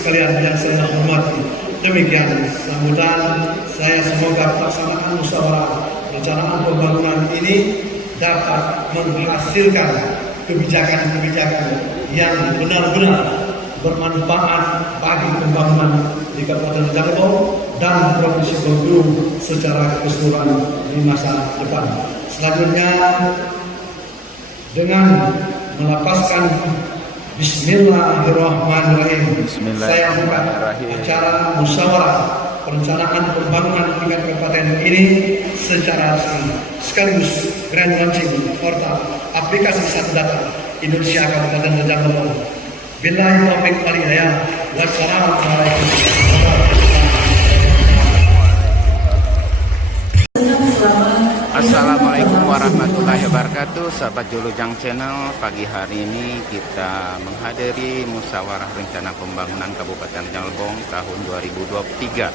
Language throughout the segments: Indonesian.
sekalian yang saya hormati. Demikian sambutan saya, semoga pelaksanaan musyawarah perencanaan pembangunan ini dapat menghasilkan kebijakan-kebijakan yang benar-benar bermanfaat bagi pembangunan di Kabupaten Rejang Lebong dan Provinsi Bengkulu secara keseluruhan di masa depan. Selanjutnya, dengan melapaskan Bismillahirrahmanirrahim, saya buka acara musyawarah perencanaan pembangunan tingkat kabupaten ini secara resmi, sekaligus grand launching portal aplikasi satu data Indonesia Kabupaten Rejang Lebong. Billahi taufiq wal hidayah. Wassalamualaikum. Assalamualaikum warahmatullahi wabarakatuh. Sahabat Julujang Channel, pagi hari ini kita menghadiri musyawarah rencana pembangunan Kabupaten Rejang Lebong tahun 2023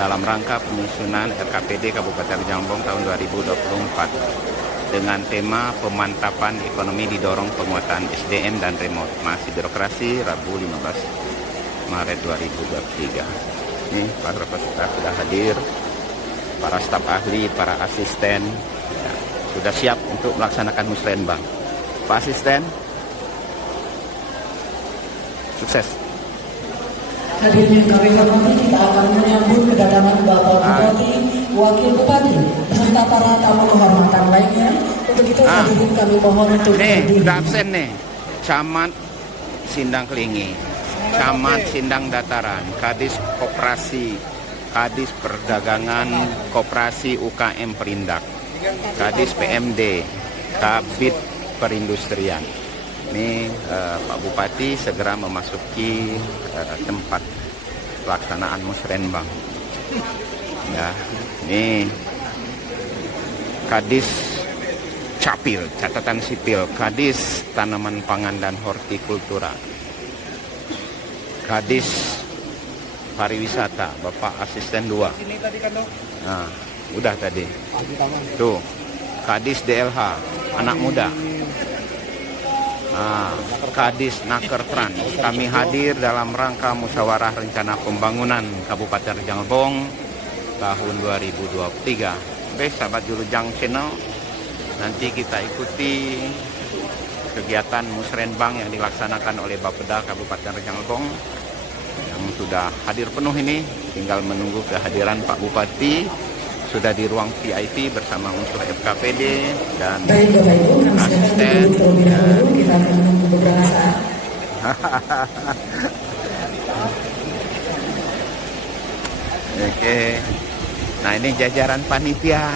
dalam rangka penyusunan RKPD Kabupaten Rejang Lebong tahun 2024 dengan tema pemantapan ekonomi didorong penguatan SDM dan reformasi birokrasi, Rabu 15 Maret 2023. Ini para peserta sudah hadir, para staf ahli, para asisten ya, sudah siap untuk melaksanakan musrenbang. Pak Asisten, sukses. Hadirin yang kami hormati, kita akan menyambut kedatangan Bapak Bupati, Wakil Bupati, beserta para tamu kehormatan lainnya. Untuk itu hadirin kami mohon untuk nih, sudah absen nih. Camat Sindang Kelingi, Camat Sindang Dataran, Kadis Koperasi, Kadis Perdagangan Koperasi UKM Perindak, Kadis PMD, Kabid Perindustrian. Ini Pak Bupati segera memasuki tempat pelaksanaan musrenbang. Ya, ini Kadis Capil, catatan sipil, Kadis Tanaman Pangan dan Hortikultura, Kadis Pariwisata, Bapak Asisten 2. Nah, udah tadi. Tuh, Kadis DLH, anak muda. Nah, Kadis Nakertran. Kami hadir dalam rangka musyawarah rencana pembangunan Kabupaten Rejang Lebong tahun 2023. Oke, sahabat Julujang Channel, nanti kita ikuti kegiatan musrenbang yang dilaksanakan oleh Bapeda Kabupaten Rejang Lebong yang sudah hadir penuh ini. Tinggal menunggu kehadiran Pak Bupati, sudah di ruang VIP bersama unsur FKPD dan baik Bapak Ibu, asisten. Kita akan menunggu beberapa saat. Oke. Nah, ini jajaran panitia,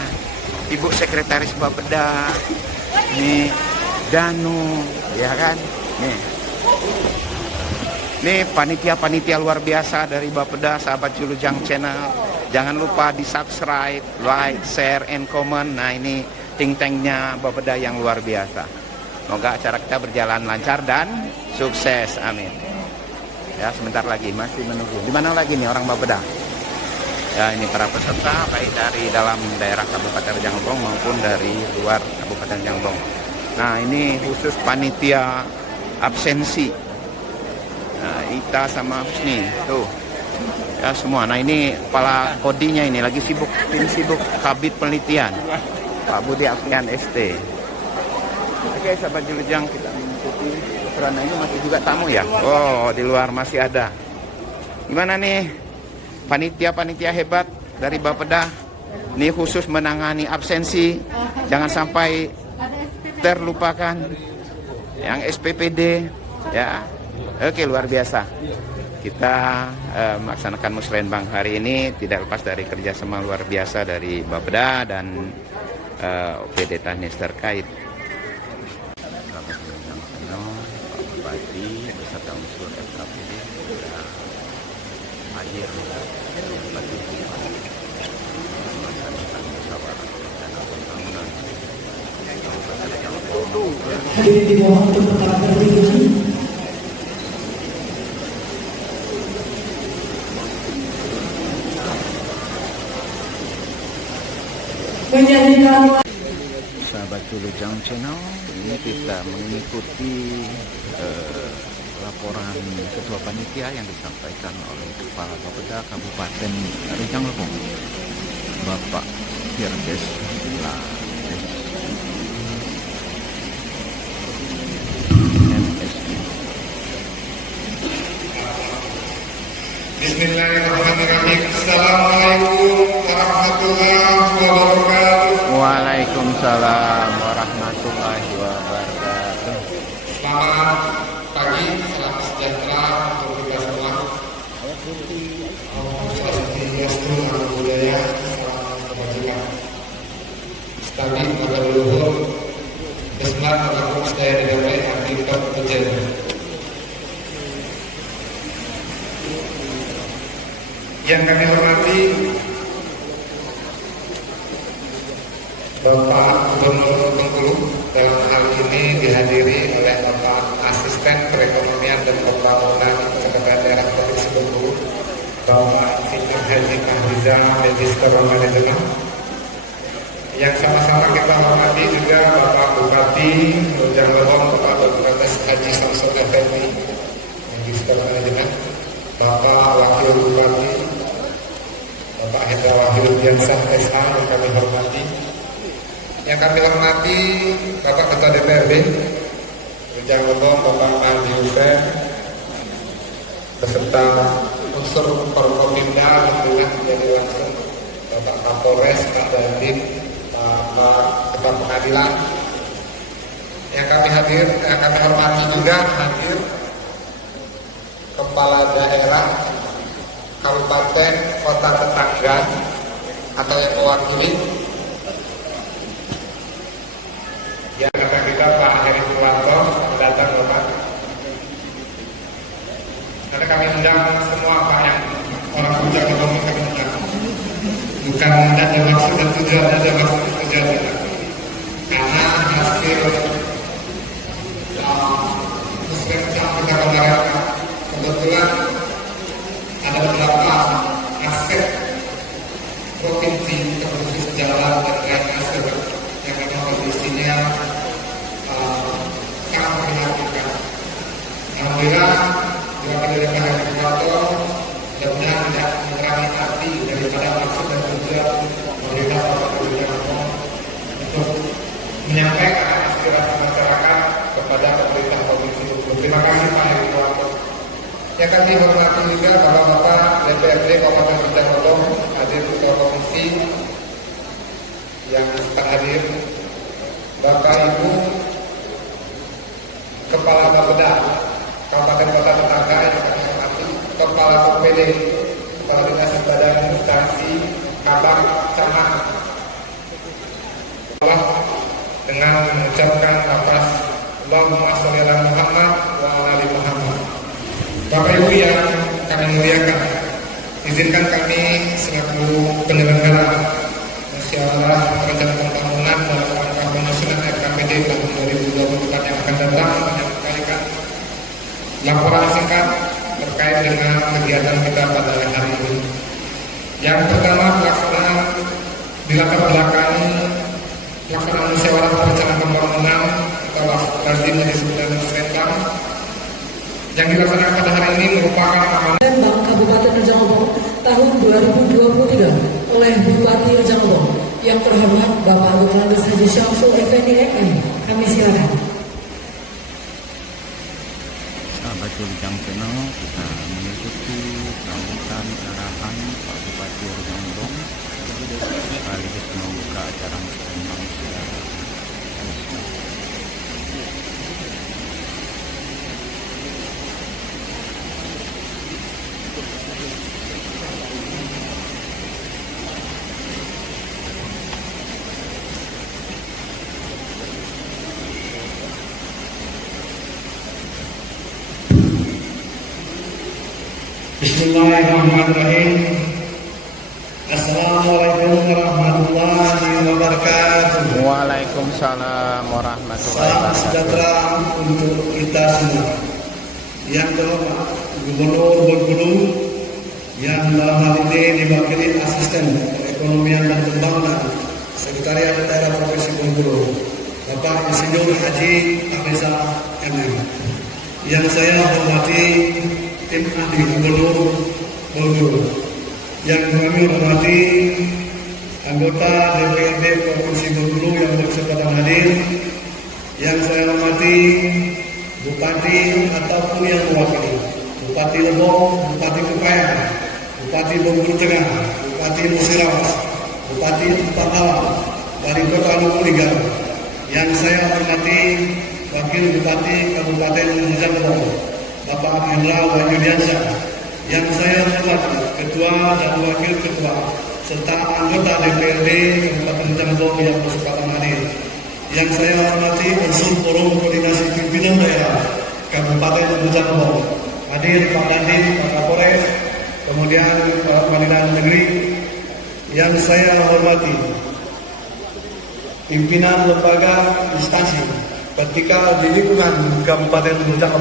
Ibu Sekretaris Bapeda, ini Danu, ya kan? Nih panitia-panitia luar biasa dari Bapeda, sahabat Julujang Channel. Jangan lupa di subscribe, like, share, and comment. Nah, ini think tanknya Bapeda yang luar biasa. Semoga acara kita berjalan lancar dan sukses. Amin. Ya, sebentar lagi masih menunggu. Di mana lagi nih orang Bapeda? Ya, ini para peserta baik dari dalam daerah Kabupaten Rejang Lebong maupun dari luar Kabupaten Rejang Lebong. Nah, ini khusus panitia absensi. Nah, Ita sama Husni tuh ya semua. Nah, ini kepala kodinya ini lagi sibuk, tim sibuk Kabid Penelitian, Pak Budi Afian ST. Oke, sahabat Julujang, kita mengikuti karena ini masih juga tamu ya. Oh, di luar masih ada. Gimana nih panitia-panitia hebat dari Bapeda? Ini khusus menangani absensi, jangan sampai terlupakan. Yang SPPD ya. Oke, luar biasa. Kita melaksanakan musrenbang hari ini tidak lepas dari kerjasama luar biasa dari Bapeda dan OPD teknis terkait. Pak Bupati beserta unsur FKPD sudah hadir melaksanakan musyawarah rencana pembangunan Kabupaten Rejang Lebong. Hadirin dimohon untuk tetap berdiri. Sahabat Julujang Channel, ini kita mengikuti laporan Ketua Panitia yang disampaikan oleh Kepala Bapeda Kabupaten Rejang Lebong, Bapak Firdes Lades MSI. Bismillahirrahmanirrahim. Assalamualaikum warahmatullahi wabarakatuh. Waalaikumsalam warahmatullahi wabarakatuh. Selamat pagi, salam sejahtera untuk kita semua. Om Swastiastu, Namo Buddhaya, salam kebajikan. Stadi pada leluhur, Bismillah melakukan sedaya digapai arti top ujian. Yang kami hormati Bapak Gubernur Bengkulu, dalam hal ini dihadiri oleh Bapak Asisten Perekonomian dan Pembangunan Sekretariat Daerah Provinsi Bengkulu, Bapak Insinyur Haji Kahriza, Magister Manajemen. Yang sama-sama kita hormati juga Bapak Bupati Rejang Lebong, Bapak Dr. Haji Samsul Effendi, Magister Manajemen, Bapak Wakil Bupati Bapak Hendra Wahyudiansah SH yang kami hormati. Yang kami hormati Bapak Ketua DPRD Rejang Lebong, Bapak Andi Hussein, beserta unsur Forkopimda dengan menjadi langsung Bapak Kapolres, Pak Dandim, Bapak Ketua Pengadilan. Yang kami hormati juga hadir Kepala Daerah Kabupaten Kota Tetangga atau yang mewakili. Yang kata kita Pak Heri Purwanto datang Bapak. Karena kami undang semua Pak yang orang Rejang Lebong kami undang. Bukan ada maksud dan tujuan, ada maksud dan tujuan. Karena hasil muslim yang kita kemarin kebetulan ada beberapa aset provinsi terkhusus jalan dan drainase yang memang kondisinya sangat memprihatinkan. Alhamdulillah diwakili oleh Pak Heri Purwanto, mudah-mudahan tidak mengurangi arti daripada maksud dan tujuan pemerintah Kabupaten Rejang Lebong untuk menyampaikan aspirasi masyarakat kepada pemerintah provinsi Bengkulu. Terima kasih Pak Heri Purwanto. Yang kami hormati juga Bapak-Bapak DPRD Kabupaten Rejang Lebong, hadir Ketua Komisi yang tak hadir, Bapak Ibu Kepala Bapeda Kabupaten Kota Tetangga yang kami hormati, Kepala PPD, Kepala Dinas Badan Instansi, Kabak, Camat, dengan mengucapkan lafaz Allahumma sholli ala Muhammad wa ala ali Muhammad. Bapak Ibu yang kami muliakan, izinkan kami selaku penyelenggara musyawarah perencanaan pembangunan dalam rangka penyusunan RKPD tahun 2024 yang akan datang menyampaikan laporan singkat terkait dengan kegiatan kita pada hari ini. Yang pertama, pelaksanaan di latar belakangi pelaksanaan musyawarah perencanaan pembangunan atau lazimnya disebut dengan Sendang yang dilaksanakan pada hari ini merupakan amanat Bank Kabupaten Rejang Lebong tahun 2023 oleh Bupati Rejang Lebong yang terhormat Bapak Dr. Haji Samsul Effendi MM. Kami silakan. Sahabat Rejang Channel, kita mengikuti sambutan arahan Pak Bupati Rejang Lebong sekaligus membuka acara musyawarah secara resmi. Bismillahirrahmanirrahim. Assalamualaikum warahmatullahi wabarakatuh. Waalaikumsalam warahmatullahi Salam wabarakatuh. sejahtera untuk kita semua. Yang terhormat Gubernur Bengkulu yang dalam hal ini diwakili Asisten Perekonomian dan Pembangunan Sekretariat Daerah Provinsi Bengkulu, Bapak Insinyur Haji Kahriza MM. yang saya hormati tim ahli gubernur Bengkulu, yang kami hormati anggota DPRD Provinsi Bengkulu yang berkesempatan hadir, yang saya hormati Bupati ataupun yang mewakili, Bupati Lebong, Bupati Kepayan, Bupati Bengkulu Tengah, Bupati Musirawas, Bupati Empangkalan, dari Kota Lubuk, yang saya hormati Wakil Bupati Kabupaten Rejang, Bapak Hendra Wahyudiansyah, yang saya hormati Ketua dan Wakil Ketua serta anggota DPRD Kabupaten Rejang yang berkesempatan hadir, yang saya hormati unsur forum koordinasi pimpinan daerah Kabupaten Rejang, hadir Pak Dandim, Pak Kapolres, kemudian Pak Pengadilan Negeri, yang saya hormati pimpinan lembaga instansi vertikal di lingkungan Kabupaten Rejang,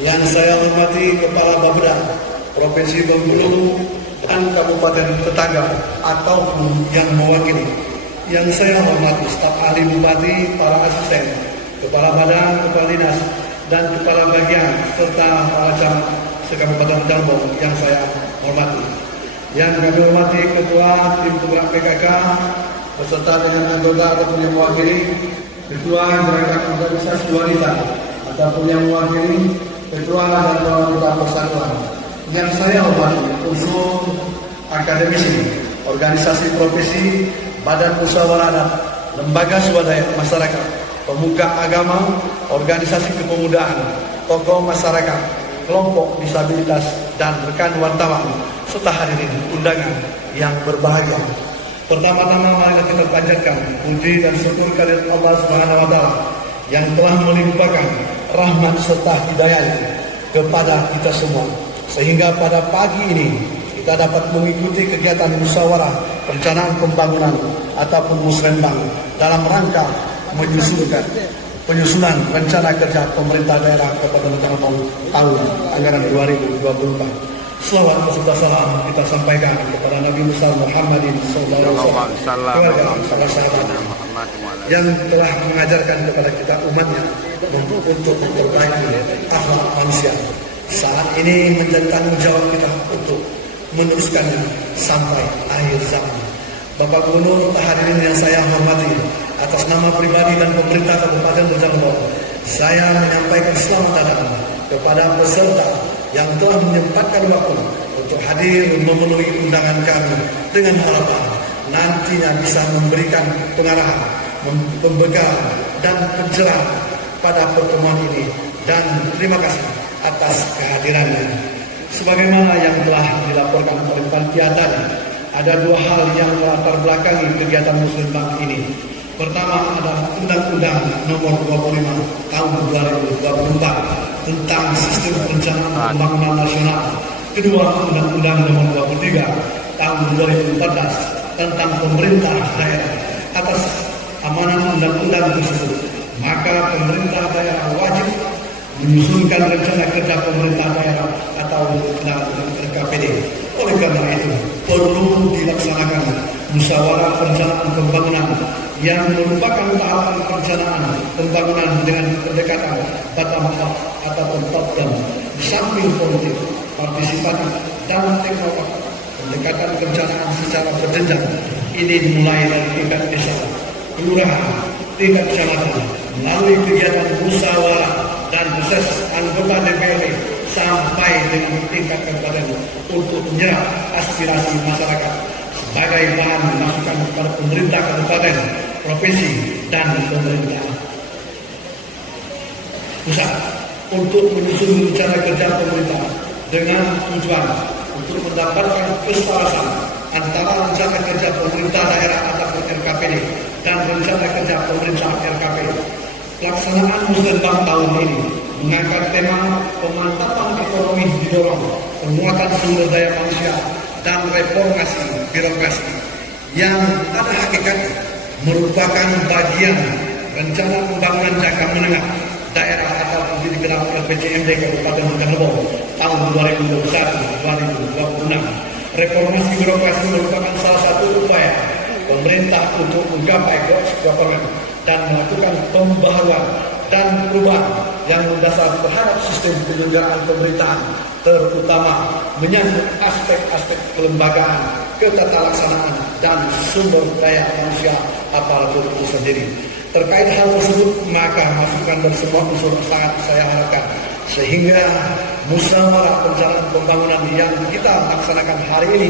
yang saya hormati Kepala Bapeda Provinsi Bengkulu dan Kabupaten tetangga ataupun yang mewakili, yang saya hormati staf ahli bupati, para asisten, kepala badan, kepala dinas, dan kepala bagian serta para camat se-Kabupaten Rejang yang saya hormati, yang kami hormati Ketua Tim Penggerak PKK beserta dengan anggota ataupun yang mewakili, Ketua Gerakan Organisasi Wanita ataupun yang mewakili, Ketua dan Wanita Persatuan, yang saya hormati unsur akademisi, organisasi profesi, badan musyawarah adat, lembaga swadaya masyarakat, pemuka agama, organisasi kepemudaan, tokoh masyarakat, kelompok disabilitas, dan rekan wartawan serta hadirin undangan yang berbahagia. Pertama-tama mari kita panjatkan puji dan syukur kehadirat Allah Subhanahu wa taala yang telah melimpahkan rahmat serta hidayah kepada kita semua, sehingga pada pagi ini kita dapat mengikuti kegiatan musyawarah perencanaan pembangunan ataupun musrenbang dalam rangka penyusunan rencana kerja pemerintah daerah Kabupaten Rejang tahun anggaran 2024. Selawat serta salam kita sampaikan kepada Nabi besar Muhammadin sallallahu alaihi wasallam yang telah mengajarkan kepada kita umatnya untuk memperbaiki akhlak manusia. Saat ini menjadi tanggung jawab kita untuk meneruskannya sampai akhir zaman. Bapak Gubernur, hadirin yang saya hormati, atas nama pribadi dan pemerintah Kabupaten Rejang, saya menyampaikan selamat datang kepada peserta yang telah menyempatkan waktu untuk hadir memenuhi undangan kami dengan harapan nantinya bisa memberikan pengarahan, pembekalan, dan pencerahan pada pertemuan ini, dan terima kasih atas kehadirannya. Sebagaimana yang telah dilaporkan oleh panitia tadi, ada dua hal yang melatar belakangi kegiatan musrenbang ini. Pertama adalah Undang-Undang Nomor 25 Tahun 2024 tentang Sistem Perencanaan Pembangunan Nasional. Kedua, Undang-Undang Nomor 23 Tahun 2014 tentang Pemerintah Daerah. Atas amanah undang-undang tersebut, maka pemerintah daerah wajib menyusunkan rencana kerja pemerintah daerah atau RKPD. Oleh karena itu, perlu dilaksanakan musyawarah perencanaan pembangunan yang merupakan tahapan perencanaan pembangunan dengan pendekatan bottom up atau top down, di samping politik, partisipatif, dan teknologi. Pendekatan perencanaan secara berjenjang ini dimulai dari tingkat desa, kelurahan, tingkat kecamatan, melalui kegiatan musyawarah dan proses anggota DPRD sampai dengan tingkat kabupaten untuk menyerap aspirasi masyarakat sebagai bahan masukan kepada pemerintah kabupaten, provinsi, dan pemerintah pusat untuk menyusun rencana kerja pemerintah dengan tujuan untuk mendapatkan keselarasan antara rencana kerja pemerintah daerah atau RKPD dan rencana kerja pemerintah RKP. Pelaksanaan musrenbang tahun ini mengangkat tema pemantapan ekonomi didorong, penguatan sumber daya manusia, dan reformasi birokrasi yang pada hakikatnya merupakan bagian rencana pembangunan jangka menengah daerah atau dikenal RPJMD Kabupaten Rejang tahun 2021-2026. Reformasi birokrasi merupakan salah satu upaya pemerintah untuk menggapai governance dan melakukan pembaharuan dan perubahan yang mendasar terhadap sistem penyelenggaraan pemerintahan, terutama menyangkut aspek-aspek kelembagaan, ketatalaksanaan, dan sumber daya manusia aparatur itu sendiri. Terkait hal tersebut, maka masukan dari semua unsur sangat saya harapkan sehingga musyawarah perencanaan pembangunan yang kita laksanakan hari ini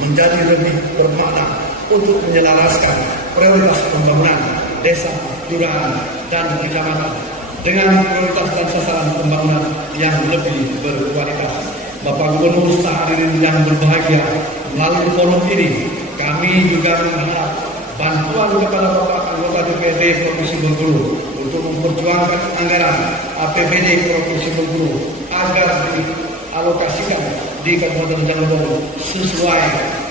menjadi lebih bermakna untuk menyelaraskan prioritas pembangunan desa, kelurahan, dan kecamatan dengan prioritas dan sasaran pembangunan yang lebih berkualitas. Bapak Gubernur hadirin yang berbahagia, melalui forum ini kami juga mengharap bantuan kepada Bapak anggota DPRD Provinsi Bengkulu untuk memperjuangkan anggaran APBD Provinsi Bengkulu agar dialokasikan di Kabupaten Janggong sesuai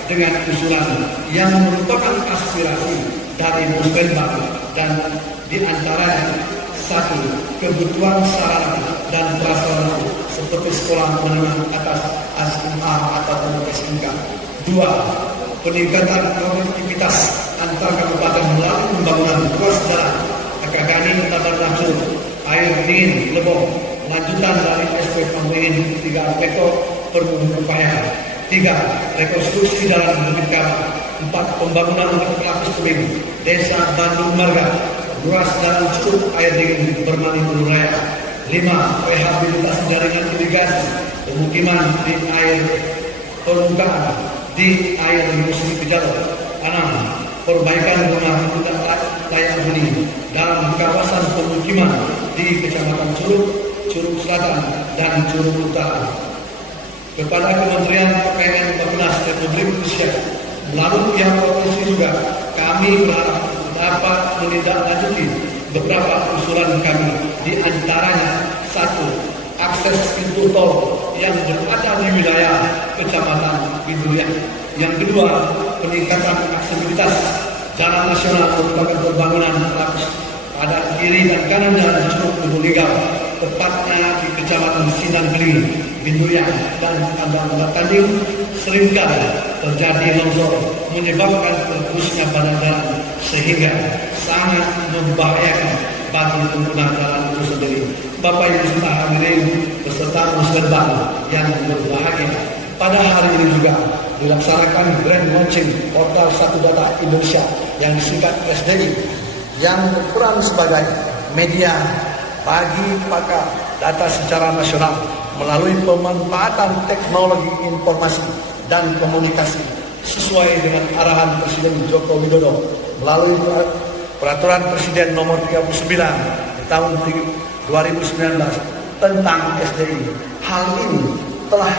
dengan usulan yang merupakan aspirasi dari Muslimah dan diantaranya: satu, kebutuhan sarana dan prasarana seperti sekolah menengah atas SMA atau SMK. Dua, peningkatan konektivitas antar kabupaten melalui pembangunan ruas jalan Akagani Taman Langsung, air dingin Lebong, lanjutan dari SP Pambuin 3 Peto perlu upaya. 3, rekonstruksi jalan Bukit Kama. 4, pembangunan pelapis tebing Desa Bandung Marga, ruas jalan Curug air dingin Bermali Hulu Raya. 5, rehabilitasi jaringan irigasi pemukiman di air permukaan di air musim kejarau. 6, perbaikan rumah dan layak huni dalam kawasan pemukiman di Kecamatan Curug, Curug Selatan, dan Curug Utara. Kepada Kementerian PPN Bappenas Republik Indonesia melalui pihak provinsi juga kami berharap dapat menindaklanjuti beberapa usulan kami, di antaranya: 1, akses pintu tol yang berada di wilayah Kecamatan Biduriak. Yang kedua, peningkatan aksesibilitas jalan nasional merupakan pembangunan pelapis pada kiri dan kanan jalan Curug Lubulingga, tepatnya di Kecamatan Sindang Geli, Biduriak, dan Kandang Tanding. Seringkali terjadi longsor menyebabkan terputusnya badan jalan sehingga sangat membahayakan bagi pengguna jalan itu sendiri. Bapak Ibu serta hadirin beserta muslimah yang berbahagia, pada hari ini juga dilaksanakan grand launching portal Satu Data Indonesia yang disingkat SDI, yang berperan sebagai media bagi pakar data secara nasional melalui pemanfaatan teknologi informasi dan komunikasi sesuai dengan arahan Presiden Joko Widodo melalui Peraturan Presiden Nomor 39 tahun 2019 tentang SDI. Hal ini telah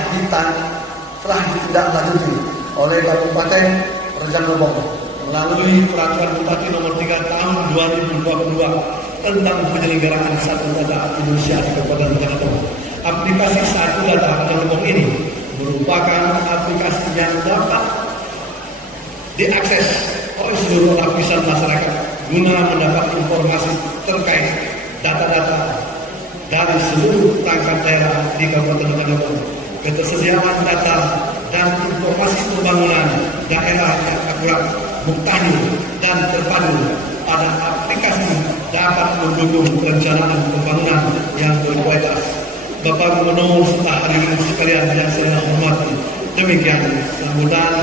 ditindaklanjuti oleh Kabupaten Rejang Lebong melalui Peraturan Bupati Nomor 3 tahun 2022 tentang penyelenggaraan Satu Data Indonesia di Kabupaten Rejang Lebong. Aplikasi Satu Data Rejang Lebong ini merupakan aplikasi yang dapat diakses oleh seluruh lapisan masyarakat guna mendapat informasi terkait data-data dari seluruh perangkat daerah di Kabupaten Rejang Lebong. Ketersediaan data dan informasi pembangunan daerah yang akurat, muktahil, dan terpadu pada aplikasi dapat mendukung perencanaan pembangunan yang berkualitas. Bapak Gubernur serta hadirin sekalian yang saya hormati, demikian sambutan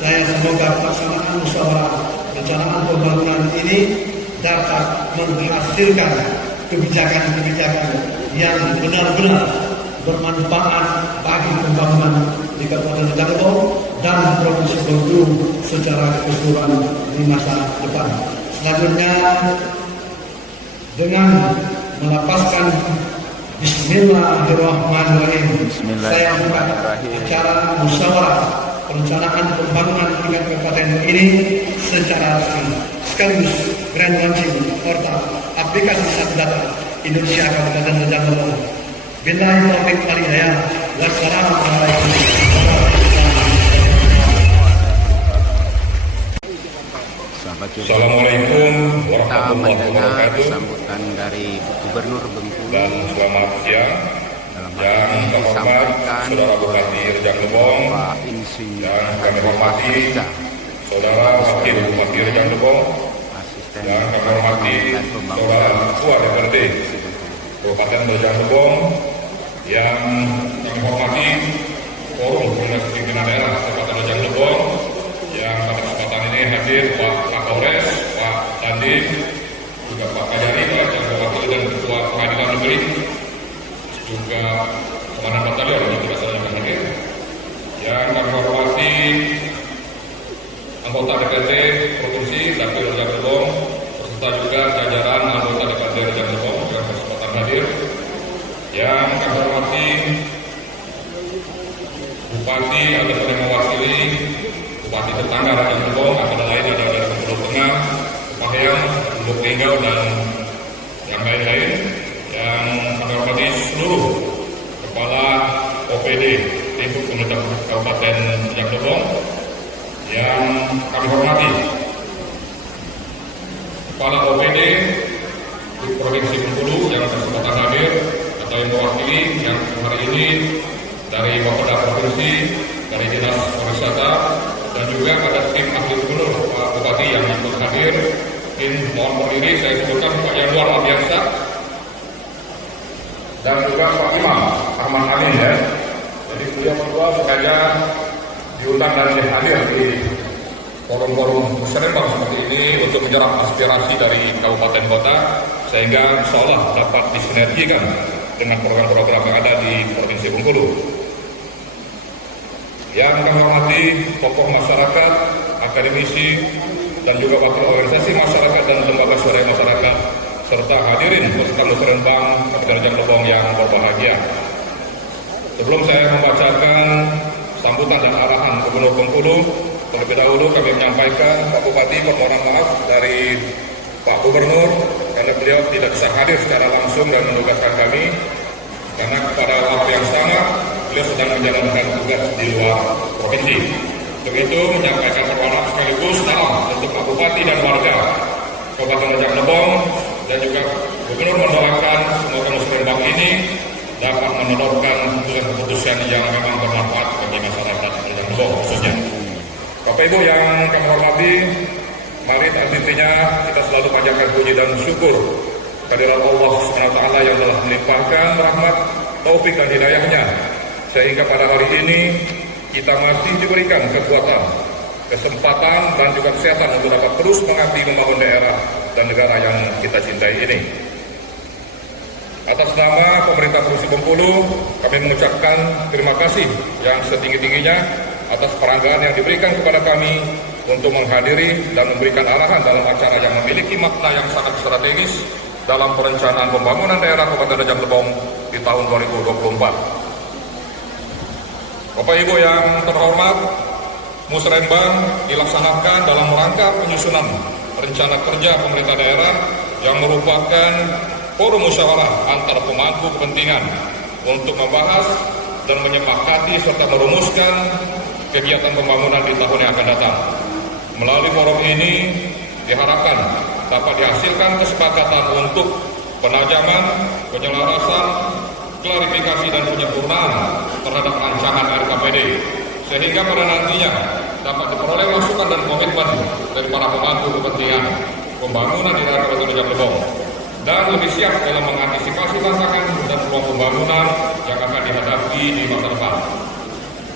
saya. Semoga pelaksanaan musyawarah perencanaan pembangunan ini dapat menghasilkan kebijakan-kebijakan yang benar-benar bermanfaat bagi pembangunan di Kabupaten Rejang Lebong dan Provinsi Bengkulu secara keseluruhan di masa depan. Selanjutnya, dengan melapaskan Bismillahirrahmanirrahim, saya buka acara musyawarah perencanaan pembangunan tingkat kabupaten ini secara resmi, sekaligus grand launching portal aplikasi Satu Data Indonesia Kabupaten Rejang Lebong. Billahi taufiq wal hidayah. Wassalamualaikum. Assalamualaikum warahmatullahi wabarakatuh. Sambutan dari Gubernur Bengkulu Dan selamat siang yang terhormat Saudara Bupati Rejang Lebong, Pak Insinyur yang kami hormati Saudara Wakil Bupati Rejang Lebong, Asisten yang kami hormati Saudara Ketua DPRD Kabupaten Rejang Lebong, yang kami hormati Forum Koordinasi Pimpinan Daerah Kabupaten Rejang Lebong, yang pada kesempatan ini hadir Pak Kapolres, Pak Dandim, juga Pak Kajari, Pak Jago Wakil dan Ketua Pengadilan Negeri, juga Komandan Batalion yang tidak salah yang hadir, yang kami hormati anggota DPRD Provinsi Dapil Rejang Lebong, serta juga jajaran anggota DPRD Rejang Lebong yang berkesempatan hadir, yang kami hormati Bupati atau yang mewakili Bupati tetangga Rejang Lebong, antara lain ada dari Bengkulu Tengah, Pahayang, Lubuk Linggau, dan yang lain-lain, yang kami hormati seluruh Kepala OPD Lingkup Pemerintah Kabupaten Rejang Lebong, yang kami hormati Kepala OPD di Provinsi Bengkulu yang berkesempatan hadir atau yang mewakili, yang hari ini dari Bapeda Provinsi, dari Dinas Pariwisata, dan juga ada tim ahli gubernur Pak Bupati yang ikut hadir. Mungkin mohon berdiri, saya sebutkan Pak yang luar biasa, dan juga Pak Imam Ahmad Amin ya. Jadi beliau berdua sengaja diundang dan hadir di forum-forum musyawarah seperti ini untuk menyerap aspirasi dari kabupaten kota, sehingga insya Allah dapat disinergikan dengan program-program yang ada di Provinsi Bengkulu. Yang kami hormati tokoh masyarakat, akademisi, dan juga wakil organisasi masyarakat dan lembaga swadaya masyarakat, serta hadirin peserta musyawarah Kabupaten Rejang Lebong yang berbahagia. Sebelum saya membacakan sambutan dan arahan Gubernur Bengkulu, terlebih dahulu kami menyampaikan Pak Bupati permohonan maaf dari Pak Gubernur karena beliau tidak bisa hadir secara langsung dan menugaskan kami, karena pada waktu yang sama beliau sedang menjalankan tugas di luar provinsi. Untuk itu menyampaikan permohonan sekaligus salam untuk Pak Bupati dan warga Kabupaten Rejang Lebong, dan juga Gubernur mendoakan semoga musyawarah ini dapat menodorkan keputusan yang memang bermanfaat bagi masyarakat Rejang Lebong khususnya. Bapak Ibu yang kami hormati, mari intinya kita selalu panjatkan puji dan syukur kehadirat Allah SWT yang telah melimpahkan rahmat, taufik dan hidayahnya, sehingga pada hari ini kita masih diberikan kekuatan, kesempatan dan juga kesehatan untuk dapat terus mengabdi membangun daerah dan negara yang kita cintai ini. Atas nama pemerintah Provinsi Bengkulu, kami mengucapkan terima kasih yang setinggi-tingginya atas peranggahan yang diberikan kepada kami untuk menghadiri dan memberikan arahan dalam acara yang memiliki makna yang sangat strategis dalam perencanaan pembangunan daerah Kabupaten Rejang Lebong di tahun 2024. Bapak Ibu yang terhormat, Musrenbang dilaksanakan dalam rangka penyusunan rencana kerja pemerintah daerah yang merupakan forum musyawarah antar pemangku kepentingan untuk membahas dan menyepakati serta merumuskan kegiatan pembangunan di tahun yang akan datang. Melalui forum ini diharapkan dapat dihasilkan kesepakatan untuk penajaman, penyelarasan, klarifikasi dan penyempurnaan terhadap rancangan RKPD, sehingga pada nantinya dapat diperoleh masukan dan komitmen dari para pemangku kepentingan pembangunan di daerah Kabupaten Rejang Lebong, dan lebih siap dalam mengantisipasi tantangan dan peluang pembangunan yang akan dihadapi di masa depan.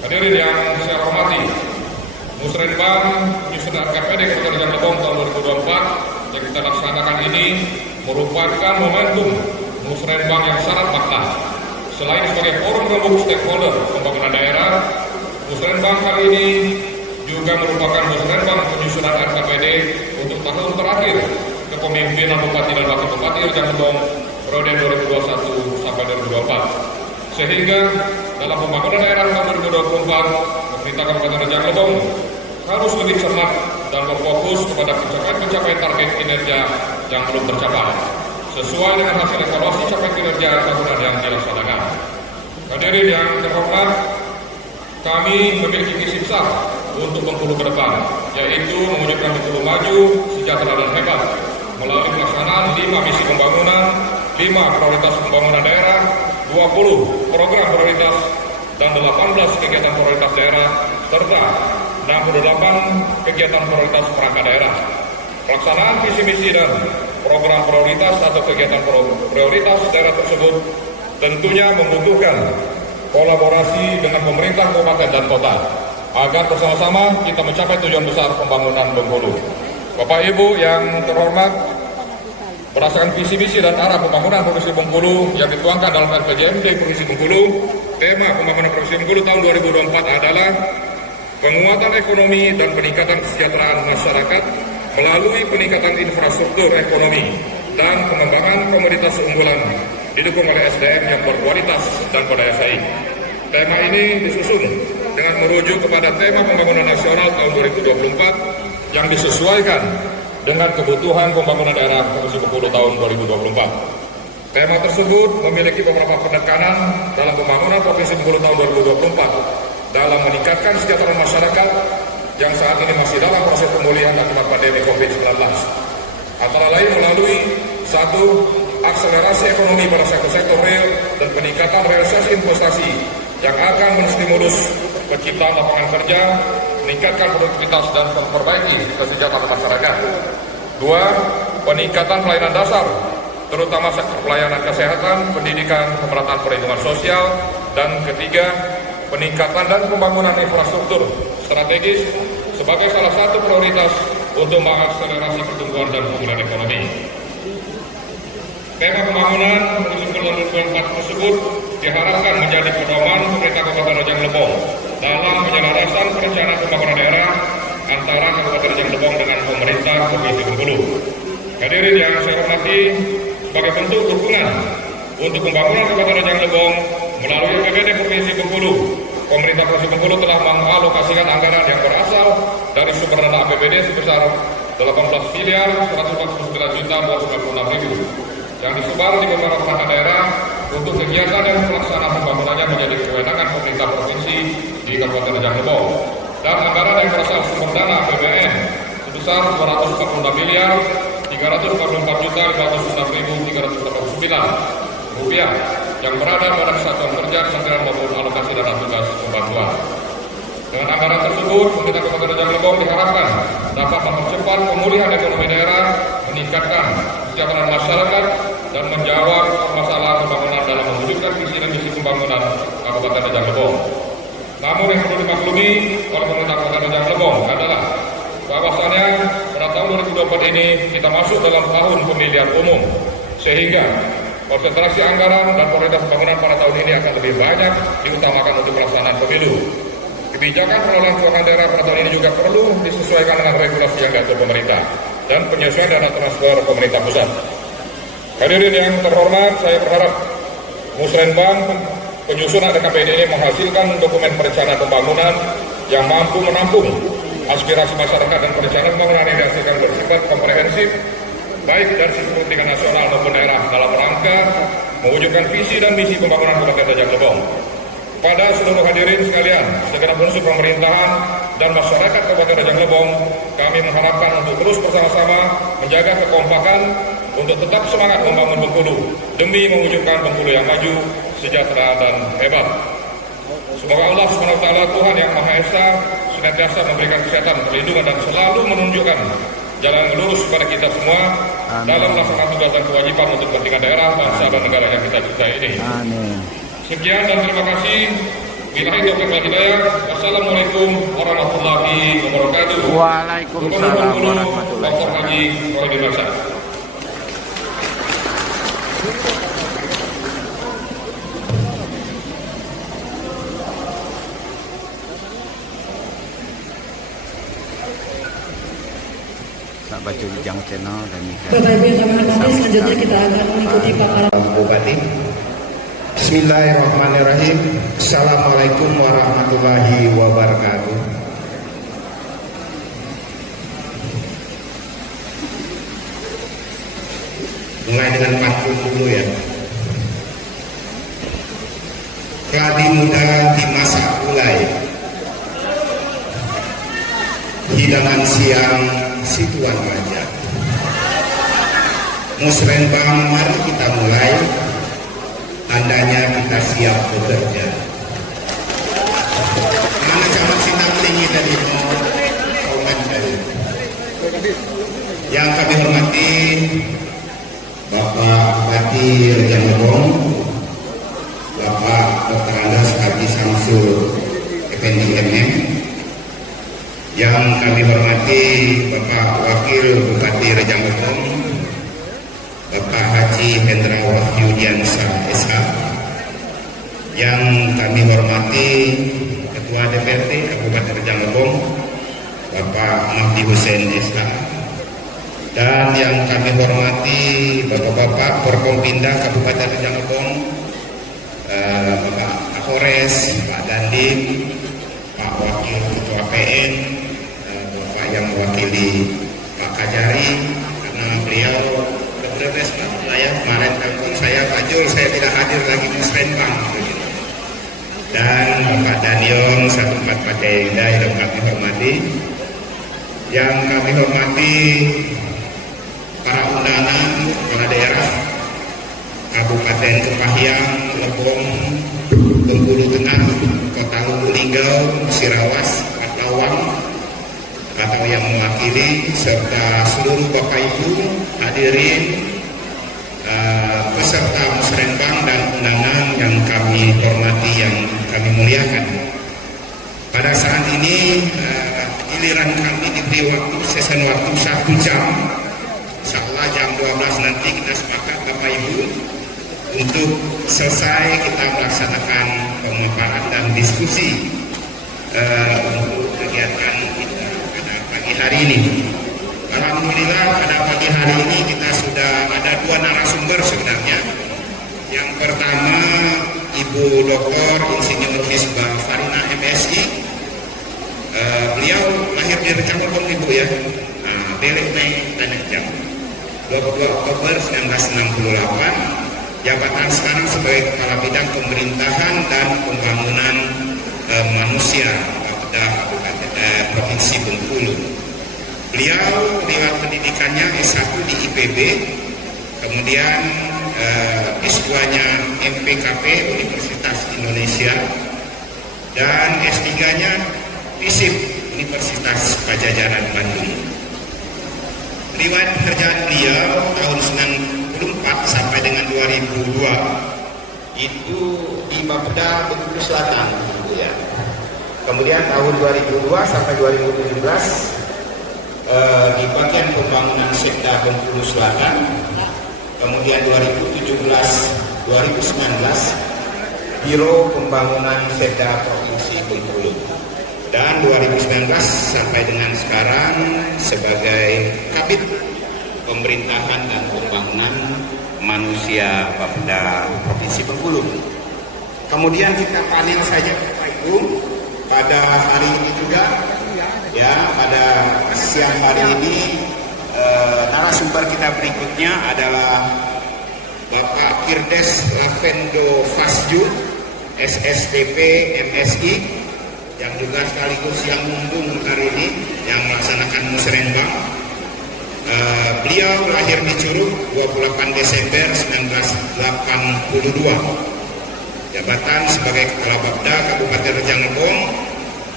Hadirin yang saya hormati, Musrenbang penyusunan RKPD Kabupaten Rejang Lebong tahun 2024 yang kita laksanakan ini merupakan momentum Musrenbang yang syarat makna. Selain sebagai forum rembuk stakeholder pembangunan daerah, Musrenbang kali ini juga merupakan Musrenbang penyusunan RKPD untuk tahun terakhir kepemimpinan Bupati dan Wakil Bupati Rejang Lebong periode 2021 sampai 2024. Sehingga dalam pembangunan daerah tahun 2024, pemerintah Kabupaten Rejang Lebong harus lebih cermat dan berfokus kepada pencapaian target kinerja yang belum tercapai, sesuai dengan hasil evaluasi capaian kinerja tahunan yang dilaksanakan. Hadirin yang terhormat, kami memiliki visi besar untuk Bengkulu ke depan, yaitu mewujudkan Bengkulu maju, sejahtera dan hebat melalui pelaksanaan 5 misi pembangunan, 5 prioritas pembangunan daerah, 20 program prioritas dan 18 kegiatan prioritas daerah, serta 68 kegiatan prioritas perangkat daerah. Pelaksanaan visi misi dan program prioritas atau kegiatan prioritas daerah tersebut tentunya membutuhkan kolaborasi dengan pemerintah kabupaten dan kota agar bersama-sama kita mencapai tujuan besar pembangunan Bengkulu. Bapak Ibu yang terhormat, berdasarkan visi misi dan arah pembangunan Provinsi Bengkulu yang dituangkan dalam RPJMD Provinsi Bengkulu, tema pembangunan Provinsi Bengkulu tahun 2024 adalah penguatan ekonomi dan peningkatan kesejahteraan masyarakat melalui peningkatan infrastruktur ekonomi dan pengembangan komoditas unggulan didukung oleh SDM yang berkualitas dan berdaya saing. Tema ini disusun dengan merujuk kepada tema pembangunan nasional tahun 2024 yang disesuaikan dengan kebutuhan pembangunan daerah Provinsi Bengkulu tahun 2024. Tema tersebut memiliki beberapa penekanan dalam pembangunan Provinsi Bengkulu tahun 2024 dalam meningkatkan kesejahteraan masyarakat yang saat ini masih dalam proses pemulihan akibat pandemi COVID-19. Antara lain melalui satu, akselerasi ekonomi pada sektor-sektor real dan peningkatan realisasi investasi yang akan menstimulus penciptaan lapangan kerja, meningkatkan produktivitas dan memperbaiki kesejahteraan masyarakat. Dua, peningkatan pelayanan dasar, terutama sektor pelayanan kesehatan, pendidikan, pemerataan perlindungan sosial. Dan ketiga, peningkatan dan pembangunan infrastruktur strategis sebagai salah satu prioritas untuk mengakselerasi pertumbuhan dan pemulihan ekonomi. Tema pembangunan Provinsi Bengkulu 2024 tersebut diharapkan menjadi pedoman pemerintah Kabupaten Rejang Lebong dalam penyelarasan perencanaan pembangunan daerah antara Kabupaten Rejang Lebong dengan pemerintah Provinsi Bengkulu. Hadirin yang saya hormati, sebagai bentuk dukungan untuk pembangunan Kabupaten Rejang Lebong melalui APBD Provinsi Bengkulu, pemerintah Provinsi Bengkulu telah mengalokasikan anggaran yang berasal dari sumber dana APBD sebesar 18.149.296.000 yang disebar di beberapa perangkat daerah untuk kegiatan dan pelaksanaan pembangunannya menjadi kewenangan pemerintah provinsi di Kabupaten Rejang Lebong, dan anggaran yang berasal sumber dana APBN sebesar Rp244.506.389 yang berada pada kesatuan kerja kesatuan maupun alokasi dana tugas pembantuan. Dengan anggaran tersebut, pemerintah Kabupaten Rejang Lebong diharapkan dapat mempercepat pemulihan ekonomi daerah, meningkatkan kesejahteraan masyarakat, dan menjawab permasalahan pembangunan dalam mewujudkan visi dan misi pembangunan Kabupaten Rejang Lebong. Namun yang perlu dimaklumi oleh pemerintah Kabupaten Rejang Lebong adalah bahwasannya pada tahun 2024 ini kita masuk dalam tahun pemilihan umum, sehingga konsentrasi anggaran dan prioritas pembangunan pada tahun ini akan lebih banyak diutamakan untuk pelaksanaan pemilu. Kebijakan pengelolaan keuangan daerah pada tahun ini juga perlu disesuaikan dengan regulasi yang diatur pemerintah dan penyesuaian dana transfer pemerintah pusat. Hadirin yang terhormat, saya berharap Musrenbang penyusunan RKPD ini menghasilkan dokumen perencanaan pembangunan yang mampu menampung aspirasi masyarakat dan perencanaan pembangunan yang dihasilkan bersifat komprehensif, baik dari sisi kepentingan nasional maupun daerah dalam rangka mewujudkan visi dan misi pembangunan Kabupaten Rejang Lebong. Pada seluruh hadirin sekalian, segenap unsur pemerintahan dan masyarakat Kabupaten Rejang Lebong, kami mengharapkan untuk terus bersama-sama menjaga kekompakan untuk tetap semangat membangun Bengkulu demi mewujudkan Bengkulu yang maju, sejahtera dan hebat. Semoga Allah SWT Tuhan Yang Maha Esa senantiasa memberikan kesehatan, perlindungan dan selalu menunjukkan jalan lurus kepada kita semua. Amin. Dalam melaksanakan tugas dan kewajiban untuk kepentingan daerah, bangsa dan negara yang kita cintai ini. Amin. Sekian dan terima kasih. Billahi taufiq wal hidayah. Wassalamualaikum warahmatullahi wabarakatuh. Waalaikumsalam warahmatullahi Dr. Haji Rohidi Barsa. Sahabat Julujang Channel dan Bapak Ibu yang kami hormati, selanjutnya kita akan mengikuti paparan Bupati. Bismillahirrahmanirrahim. Assalamualaikum warahmatullahi wabarakatuh. Mulai dengan pantun dulu ya. Keladi muda di masa ulai, hidangan siang si tuan raja. Musrenbang, mari kita mulai. Tandanya kita siap bekerja. Mana camat sinang tinggi dari komen dari. Yang kami hormati Yang kami hormati Bapak Wakil Bupati Rejang Lebong, Bapak Haji Hendra Wahyudiansa SH. Yang kami hormati Ketua DPRD Kabupaten Rejang Lebong, Bapak Mahdi Hussein SH. Dan yang kami hormati Bapak-Bapak Forkompinda Kabupaten Rejang Lebong, Bapak Kapolres, Pak Dandim, Pak Wakil Ketua PN, Bapak yang mewakili Pak Kajari, karena beliau kebetulan saya kemarin kampung saya Pak Jul, saya tidak hadir lagi musrenbang. Dan Bapak Danion 14 Pacayenda yang kami hormati. Yang kami hormati para undangan kepala daerah Kabupaten Kepahyang, Lebong, Bengkulu Tengah, Kota Lubuk Linggau, Sirawas, Katlawang, atau yang mewakili, serta seluruh Bapak Ibu hadirin, peserta musrenbang dan undangan yang kami hormati, yang kami muliakan. Pada saat ini giliran kami diberi waktu, sesen waktu 1 jam. Insyaallah jam 12 nanti kita sepakat Bapak Ibu untuk selesai kita melaksanakan pemaparan dan diskusi untuk kegiatan kita pada pagi hari ini. Alhamdulillah pada pagi hari ini kita sudah ada 2 narasumber sebenarnya. Yang pertama Ibu Dr. Insinyur Misbah Farina MSI. Beliau lahir di Rejang Lebong Ibu ya. Belek naik Tanah Jam 22 Oktober 1968. Jabatan sekarang sebagai Kepala Bidang Pemerintahan dan Pembangunan Manusia pada Provinsi Bengkulu. Beliau lewat pendidikannya S1 di IPB, kemudian S2-nya MPKP Universitas Indonesia, dan S3-nya FISIP Universitas Pajajaran Bandung. Riwayat pekerjaan beliau tahun 1994 sampai dengan 2002 itu di Bapeda Bengkulu Selatan, ya. Kemudian tahun 2002 sampai 2017 di bagian pembangunan Sekda Bengkulu Selatan. Kemudian 2017-2019 Biro Pembangunan Sekda Provinsi Bengkulu. Dan 2019 sampai dengan sekarang sebagai Kabid Pemerintahan dan Pembangunan Manusia Bapeda Provinsi Bengkulu. Kemudian kita panel saja Bapak Ibu pada hari ini juga, ya, pada siang hari ini narasumber kita berikutnya adalah Bapak Kirdes Lavendo Fasju, SSDP MSI, yang juga sekaligus yang mumpung hari ini yang melaksanakan musrenbang. Beliau lahir di Curug 28 Desember 1982. Jabatan sebagai Kepala Bapeda Kabupaten Rejang Lebong.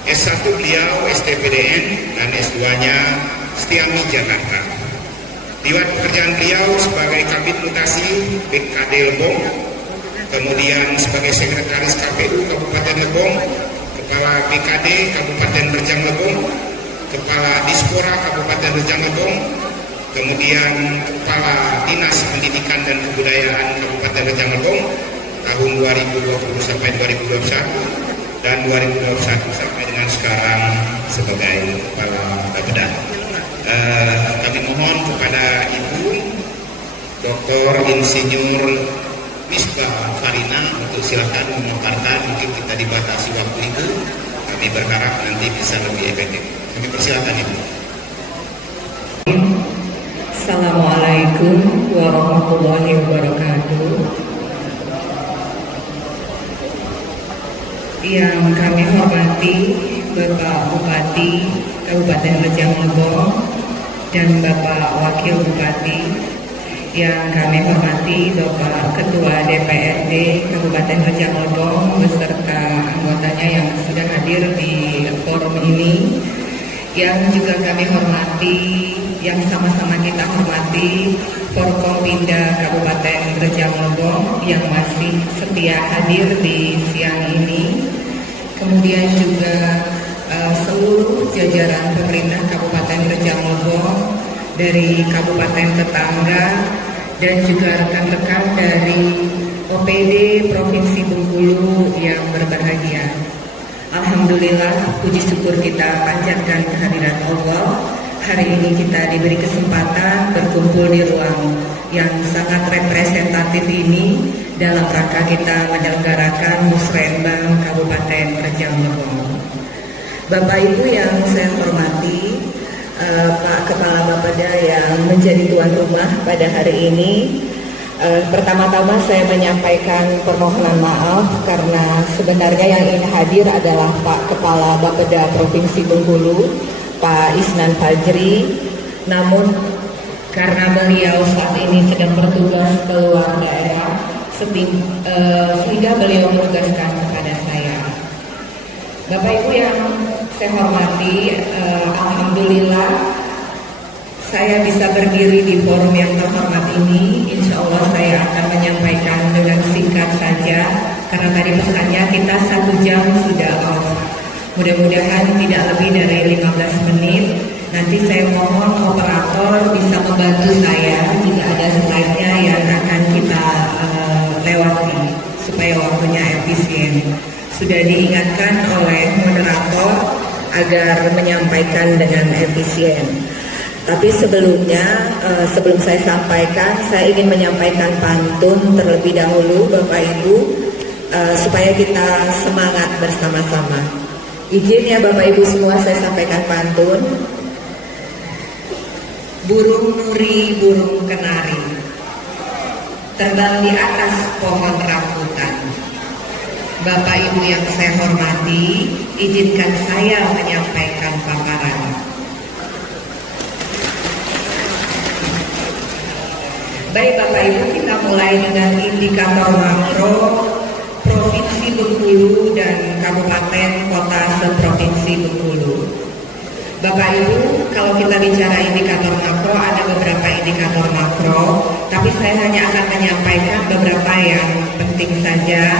S1 beliau STPDN dan S2-nya Setiami Jakarta. Riwayat pekerjaan beliau sebagai Kabid Mutasi BKD Lebong, kemudian sebagai Sekretaris KPU Kabupaten Lebong, Kepala BKD Kabupaten Rejang Lebong, Kepala Dispora Kabupaten Rejang Lebong, kemudian Kepala Dinas Pendidikan dan Kebudayaan Kabupaten Rejang Lebong tahun 2020 sampai 2021, dan 2021 sampai dengan sekarang sebagai Kepala Bapeda. Kami mohon kepada Ibu Dr. Insinyur Misbah Farina untuk silakan memaparkan, mungkin kita dibatasi waktu itu, kami berharap nanti bisa lebih efektif. Kami persilakan Ibu. Assalamualaikum warahmatullahi wabarakatuh. Yang kami hormati Bapak Bupati Kabupaten Rejang Lebong dan Bapak Wakil Bupati, yang kami hormati Bapak Ketua DPRD Kabupaten Rejang Lebong beserta anggotanya yang sudah hadir di forum ini, yang juga kami hormati, yang sama-sama kita hormati Forkompinda Kabupaten Rejang Lebong yang masih setia hadir di siang ini. Kemudian juga seluruh jajaran pemerintah Kabupaten Rejang Lebong, dari kabupaten tetangga, dan juga rekan-rekan dari OPD Provinsi Bengkulu yang berbahagia. Alhamdulillah, puji syukur kita panjatkan kehadirat Allah. Hari ini kita diberi kesempatan berkumpul di ruang yang sangat representatif ini dalam rangka kita menyelenggarakan Musrenbang Kabupaten Rejang Lebong. Bapak Ibu yang saya hormati, Pak Kepala Bapeda yang menjadi tuan rumah pada hari ini, pertama-tama saya menyampaikan permohonan maaf karena sebenarnya yang ingin hadir adalah Pak Kepala Bapeda Provinsi Bengkulu, Pak Isnan Fajri. Namun karena beliau saat ini sedang bertugas keluar daerah, sehingga beliau menugaskan kepada saya. Bapak Ibu yang saya hormati, alhamdulillah saya bisa berdiri di forum yang terhormat ini. Insya Allah saya akan menyampaikan dengan singkat saja, karena tadi pesannya kita 1 jam sudah off. Mudah-mudahan tidak lebih dari 15 menit. Nanti saya mohon operator bisa membantu saya jika ada slide-nya yang akan kita lewati supaya waktunya efisien. Sudah diingatkan oleh moderator agar menyampaikan dengan efisien. Tapi sebelumnya, sebelum saya sampaikan, saya ingin menyampaikan pantun terlebih dahulu Bapak Ibu, supaya kita semangat bersama-sama. Izin ya Bapak Ibu semua, saya sampaikan pantun. Burung nuri, burung kenari, terbang di atas pohon rambutan. Bapak Ibu yang saya hormati, izinkan saya menyampaikan paparan. Baik Bapak Ibu, kita mulai dengan indikator makro Provinsi Bengkulu dan Kabupaten Kota seprovinsi Bengkulu. Bapak Ibu, kalau kita bicara indikator makro, ada beberapa indikator makro, tapi saya hanya akan menyampaikan beberapa yang penting saja.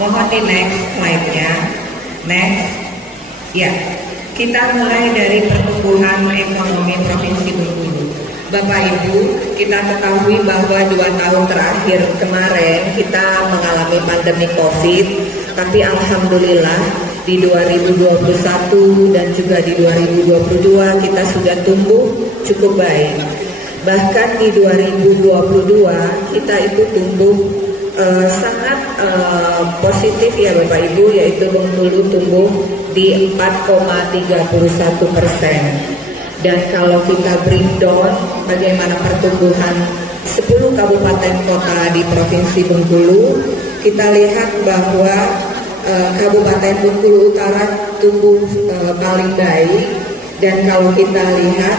Mohon di next slide-nya. Next. Ya, kita mulai dari pertumbuhan ekonomi Provinsi Bengkulu. Bapak Ibu, kita ketahui bahwa 2 tahun terakhir kemarin kita mengalami pandemi COVID, tapi alhamdulillah di 2021 dan juga di 2022 kita sudah tumbuh cukup baik. Bahkan di 2022 kita itu tumbuh sangat positif ya Bapak Ibu, yaitu Bengkulu tumbuh di 4,31%. Dan kalau kita breakdown bagaimana pertumbuhan 10 kabupaten kota di Provinsi Bengkulu, kita lihat bahwa Kabupaten Bengkulu Utara tumbuh paling baik. Dan kalau kita lihat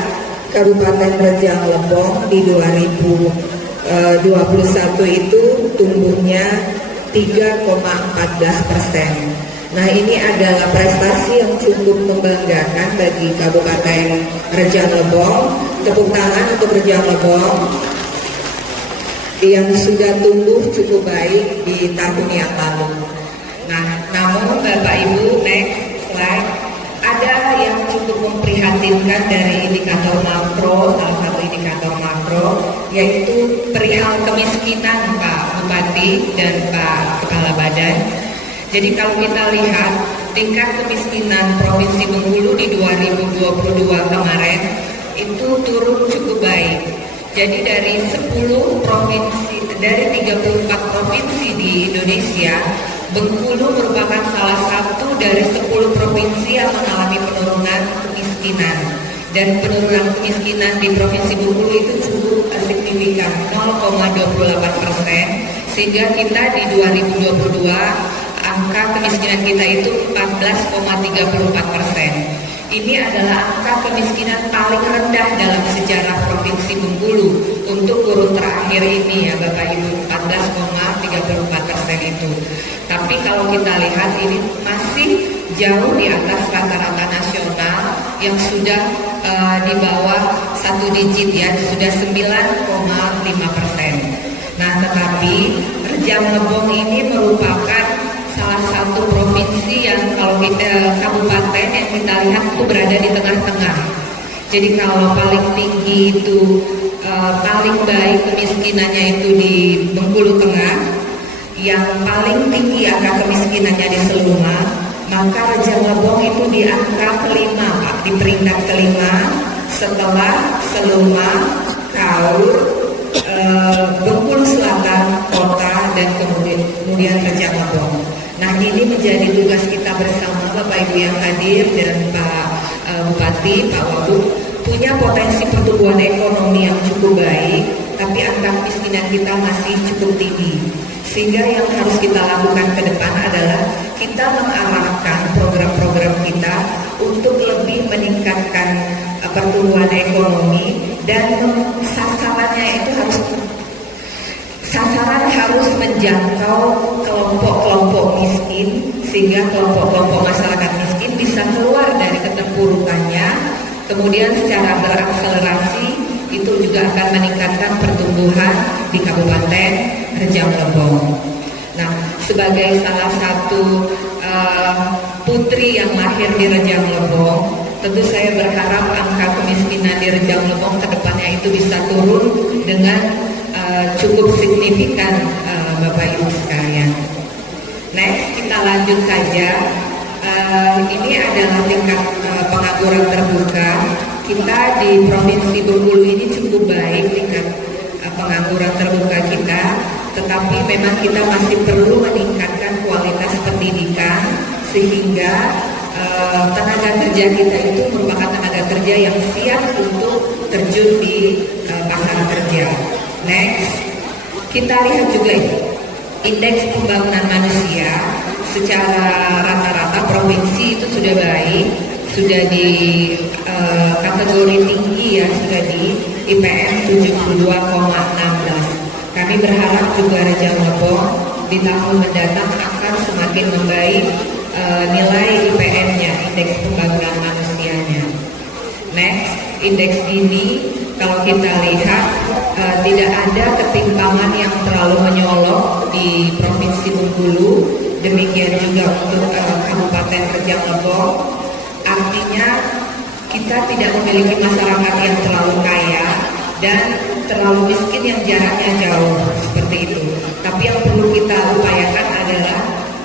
Kabupaten Rejang Lebong di 2021 itu tumbuhnya 3,14%. Nah, ini adalah prestasi yang cukup membanggakan bagi Kabupaten Rejang Lebong. Tepuk tangan untuk Rejang Lebong yang sudah tumbuh cukup baik di tahun yang lalu. Nah, namun Bapak Ibu, next slide, ada yang cukup memprihatinkan dari indikator makro, salah satu indikator makro, yaitu perihal kemiskinan Pak Bupati dan Pak Kepala Badan. Jadi kalau kita lihat tingkat kemiskinan Provinsi Bengkulu di 2022 kemarin itu turun cukup baik. Jadi dari 34 provinsi di Indonesia, Bengkulu merupakan salah satu dari 10 provinsi yang mengalami penurunan kemiskinan. Dan penurunan kemiskinan di Provinsi Bengkulu itu cukup signifikan, 0,28%, sehingga kita di 2022 angka kemiskinan kita itu 14,34%. Ini adalah angka kemiskinan paling rendah dalam sejarah Provinsi Bengkulu untuk kurun terakhir ini ya Bapak Ibu, 14,34% itu. Tapi kalau kita lihat ini masih jauh di atas rata-rata nasional yang sudah di bawah 1 digit ya, sudah 9,5%. Nah, tetapi Rejang Lebong ini merupakan salah satu satu provinsi yang kalau kita kabupaten yang kita lihat itu berada di tengah-tengah. Jadi kalau paling tinggi itu paling baik kemiskinannya itu di Bengkulu Tengah, yang paling tinggi angka kemiskinannya di Seluma, maka Rejang Lebong itu di angka kelima, Pak, di peringkat kelima setelah Seluma, Kaur, Bengkulu Selatan, Kota, dan kemudian Rejang Lebong. Nah, ini menjadi tugas kita bersama Bapak Ibu yang hadir dan Pak Bupati, Pak Wagub, punya potensi pertumbuhan ekonomi yang cukup baik, tapi angka kemiskinan kita masih cukup tinggi. Sehingga yang harus kita lakukan ke depan adalah kita mengarahkan program-program kita untuk lebih meningkatkan pertumbuhan ekonomi, dan sasaran harus menjangkau kelompok-kelompok miskin, sehingga kelompok-kelompok masyarakat miskin bisa keluar dari keterpurukannya. Kemudian secara berakselerasi itu juga akan meningkatkan pertumbuhan di Kabupaten Rejang Lebong. Nah, sebagai salah satu putri yang lahir di Rejang Lebong, tentu saya berharap angka kemiskinan di Rejang Lebong ke depannya itu bisa turun dengan cukup signifikan, Bapak Ibu sekalian. Next, kita lanjut saja. Ini adalah tingkat pengangguran terbuka. Kita di Provinsi Bengkulu ini cukup baik tingkat pengangguran terbuka kita, tetapi memang kita masih perlu meningkatkan kualitas pendidikan sehingga tenaga kerja kita itu merupakan tenaga kerja yang siap untuk terjun di pasar kerja. Next, kita lihat juga indeks pembangunan manusia. Secara rata-rata provinsi itu sudah baik, sudah di kategori tinggi ya, sudah di IPM 72,16. Kami berharap juga Rejang Lebong di tahun mendatang akan semakin membaik nilai IPM-nya, indeks pembangunan manusianya. Next, indeks ini kalau kita lihat tidak ada ketimpangan yang terlalu menyolok di Provinsi Bengkulu. Demikian juga untuk Kabupaten Rejang Lebong. Artinya kita tidak memiliki masyarakat yang terlalu kaya dan terlalu miskin yang jaraknya jauh seperti itu. Tapi yang perlu kita upayakan adalah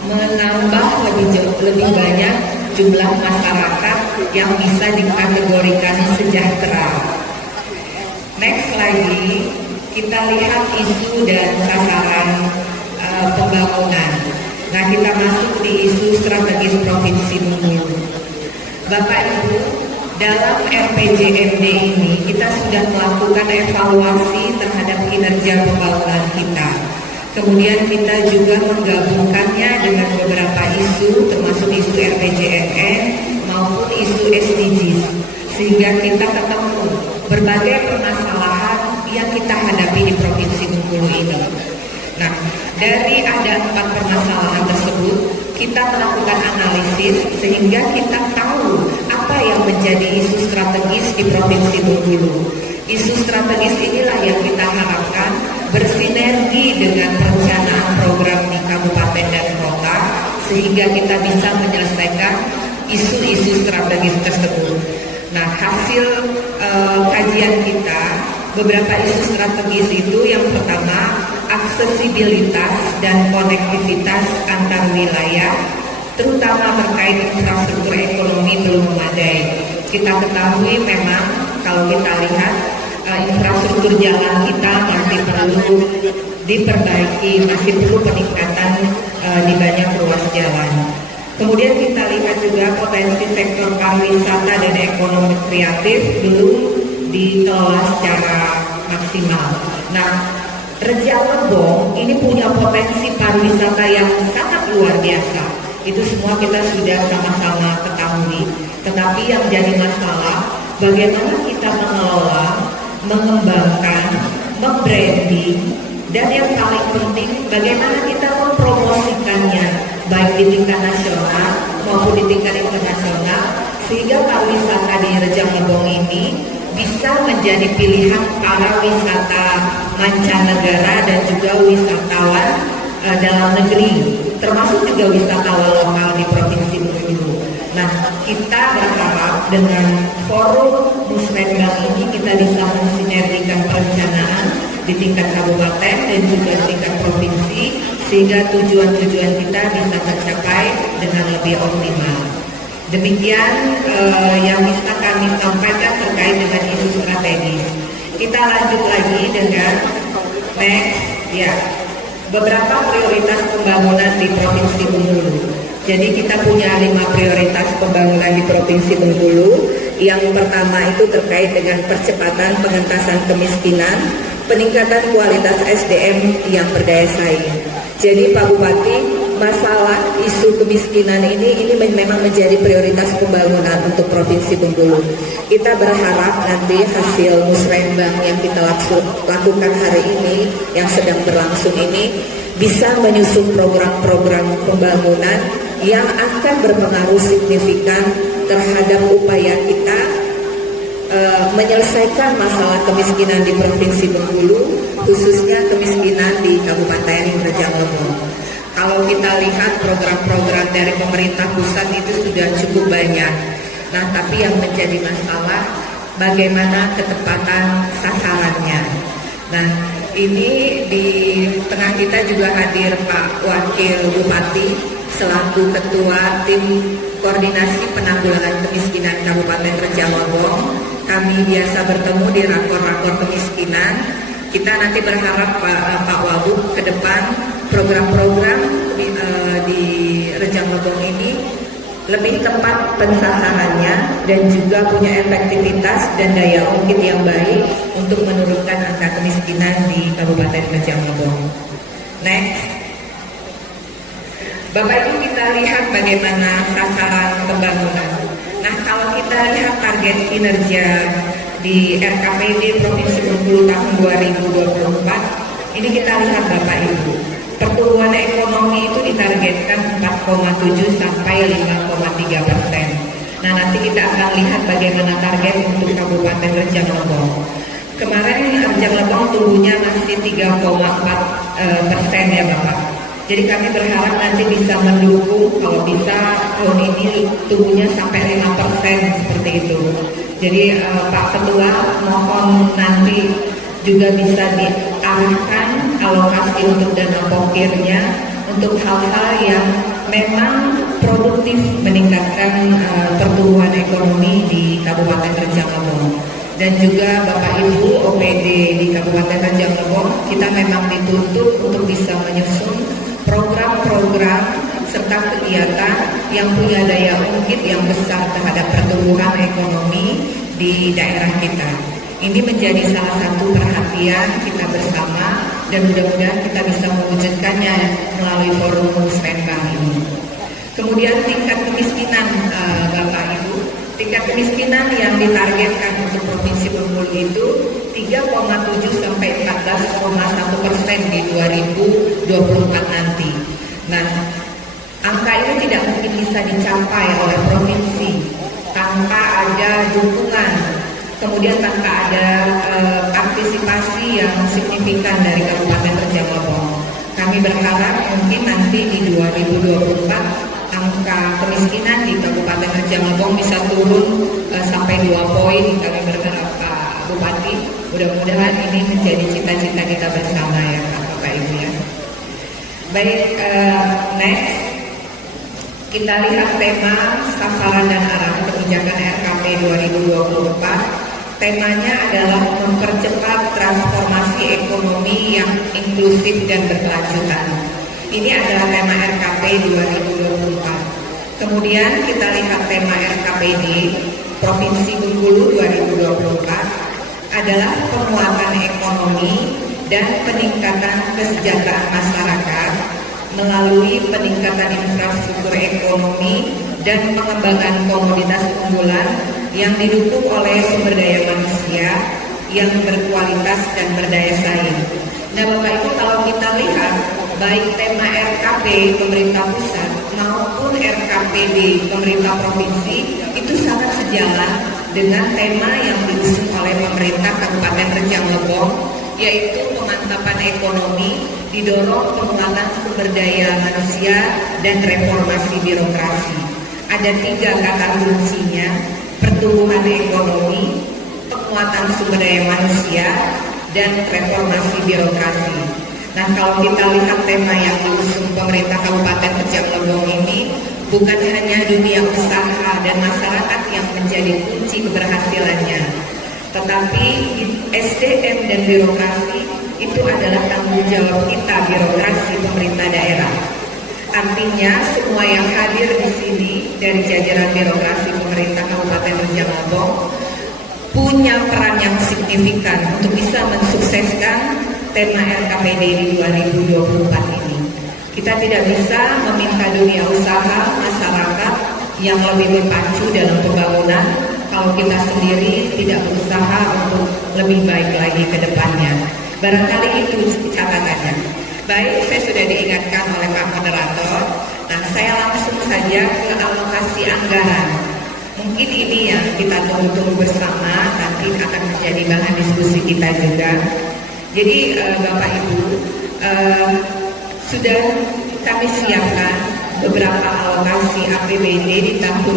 menambah lebih banyak jumlah masyarakat yang bisa dikategorikan sejahtera. Next lagi, kita lihat isu dan sasaran pembangunan. Nah, kita masuk di isu strategis Provinsi Bengkulu. Bapak Ibu, dalam RPJMD ini kita sudah melakukan evaluasi terhadap kinerja pembangunan kita. Kemudian kita juga menggabungkannya dengan beberapa isu, termasuk isu RPJMN maupun isu SDGs, sehingga kita ketemu berbagai permasalahan yang kita hadapi di Provinsi Bengkulu ini. Nah, dari ada 4 permasalahan tersebut, kita melakukan analisis sehingga kita tahu apa yang menjadi isu strategis di Provinsi Bengkulu. Isu strategis inilah yang kita harapkan bersinergi dengan perencanaan program di kabupaten dan kota, sehingga kita bisa menyelesaikan isu-isu strategis tersebut. Nah, hasil kajian kita, beberapa isu strategis itu yang pertama, aksesibilitas dan konektivitas antar wilayah, terutama terkait infrastruktur ekonomi belum memadai. Kita ketahui memang kalau kita lihat infrastruktur jalan kita masih perlu diperbaiki, masih perlu peningkatan di banyak ruas jalan. Kemudian kita lihat juga potensi sektor pariwisata dan ekonomi kreatif belum dikelola secara maksimal. Nah, Rejang Lebong ini punya potensi pariwisata yang sangat luar biasa. Itu semua kita sudah sama-sama ketahui. Tetapi yang jadi masalah, bagaimana kita mengelola, mengembangkan, membranding, dan yang paling penting bagaimana kita mempromosikannya baik di tingkat nasional maupun di tingkat internasional, sehingga pariwisata di Rejang Lebong ini bisa menjadi pilihan para wisata mancanegara dan juga wisatawan dalam negeri, termasuk juga wisatawan lokal di Provinsi Bengkulu. Nah, kita berharap dengan forum Musrembang ini kita bisa mensinergikan perencanaan di tingkat kabupaten dan juga di tingkat provinsi, sehingga tujuan-tujuan kita bisa tercapai dengan lebih optimal. Demikian yang bisa kami sampaikan terkait dengan isu strategis. Kita lanjut lagi dengan next, ya, beberapa prioritas pembangunan di Provinsi Bengkulu. Jadi kita punya 5 prioritas pembangunan di Provinsi Bengkulu. Yang pertama itu terkait dengan percepatan pengentasan kemiskinan, peningkatan kualitas SDM yang berdaya saing. Jadi Pak Bupati, masalah isu kemiskinan ini memang menjadi prioritas pembangunan untuk Provinsi Bengkulu. Kita berharap nanti hasil musrembang yang kita lakukan hari ini, yang sedang berlangsung ini, bisa menyusun program-program pembangunan yang akan berpengaruh signifikan terhadap upaya kita menyelesaikan masalah kemiskinan di Provinsi Bengkulu, khususnya kemiskinan di Kabupaten Rejang Lebong. Kalau kita lihat program-program dari pemerintah pusat itu sudah cukup banyak. Nah, tapi yang menjadi masalah bagaimana ketepatan sasarannya. Nah, ini di tengah kita juga hadir Pak Wakil Bupati selaku Ketua Tim Koordinasi Penanggulangan Kemiskinan Kabupaten Rejang Lebong. Kami biasa bertemu di rakor-rakor kemiskinan. Kita nanti berharap Pak Wagub ke depan program-program di Rejang Lebong ini lebih tepat pensasarannya dan juga punya efektivitas dan daya ungkit yang baik untuk menurunkan angka kemiskinan di Kabupaten Rejang Lebong. Next. Bapak Ibu, kita lihat bagaimana sasaran pembangunan. Nah, kalau kita lihat target kinerja di RKPD Provinsi Bengkulu tahun 2024, ini kita lihat Bapak Ibu, pertumbuhan ekonomi itu ditargetkan 4,7 sampai 5,3%. Nah, nanti kita akan lihat bagaimana target untuk Kabupaten Rejang Lebong. Kemarin Rejang Lebong tumbuhnya masih 3,4% ya Bapak. Jadi kami berharap nanti bisa mendukung, kalau bisa tahun ini tumbuhnya sampai 5% seperti itu. Jadi Pak Ketua mohon nanti juga bisa diarahkan alokasi untuk dana pokirnya untuk hal-hal yang memang produktif meningkatkan pertumbuhan ekonomi di Kabupaten Rejang Lebong. Dan juga Bapak Ibu OPD di Kabupaten Rejang Lebong, kita memang dituntut untuk bisa menyusun program-program serta kegiatan yang punya daya ungkit yang besar terhadap pertumbuhan ekonomi di daerah kita. Ini menjadi salah satu perhatian kita bersama dan mudah-mudahan kita bisa mewujudkannya melalui forum musrembang ini. Kemudian tingkat kemiskinan Bapak Ibu, tingkat kemiskinan yang ditargetkan untuk Provinsi Bengkulu itu 3,7 sampai 14,1% di 2024 nanti. Nah, angka ini tidak mungkin bisa dicapai oleh provinsi tanpa ada dukungan, kemudian tanpa ada partisipasi yang signifikan dari Kabupaten Rejang Lebong. Kami berharap mungkin nanti di 2024 angka kemiskinan di Kabupaten Rejang Lebong bisa turun sampai 2 poin. Kami berharap Pak Bupati, mudah-mudahan ini menjadi cita-cita kita bersama ya Bapak Ibu ya. Baik, next kita lihat tema sasaran dan arahan kebijakan RKP 2024. Temanya adalah mempercepat transformasi ekonomi yang inklusif dan berkelanjutan. Ini adalah tema RKP 2024. Kemudian kita lihat tema RKPD Provinsi Bengkulu 2024 adalah penguatan ekonomi dan peningkatan kesejahteraan masyarakat melalui peningkatan infrastruktur ekonomi dan pengembangan komoditas unggulan yang didukung oleh sumber daya manusia yang berkualitas dan berdaya saing. Nah Bapak Ibu, kalau kita lihat baik tema RKP pemerintah pusat maupun RKPD pemerintah provinsi itu sangat sejalan dengan tema yang diusung oleh pemerintah Kabupaten Rejang Lebong, yaitu pemantapan ekonomi, didorong penguatan sumber daya manusia dan reformasi birokrasi. Ada 3 kata kuncinya: pertumbuhan ekonomi, penguatan sumber daya manusia, dan reformasi birokrasi. Nah, kalau kita lihat tema yang diusung pemerintah Kabupaten Rejang Lebong ini, bukan hanya dunia usaha dan masyarakat yang menjadi kunci keberhasilannya, tetapi SDM dan birokrasi itu adalah tanggung jawab kita, birokrasi pemerintah daerah. Artinya semua yang hadir di sini dari jajaran birokrasi pemerintah Kabupaten Rejang Lebong punya peran yang signifikan untuk bisa mensukseskan tema RKPD di 2024 ini. Kita tidak bisa meminta dunia usaha, masyarakat yang lebih berpacu dalam pembangunan kalau kita sendiri tidak berusaha untuk lebih baik lagi ke depannya. Barangkali itu catatannya. Baik, saya sudah diingatkan oleh Pak Moderator. Nah, saya langsung saja ke alokasi anggaran. Mungkin ini yang kita tunggu-tunggu bersama, nanti akan menjadi bahan diskusi kita juga. Jadi Bapak Ibu, sudah kami siapkan beberapa alokasi APBD di tahun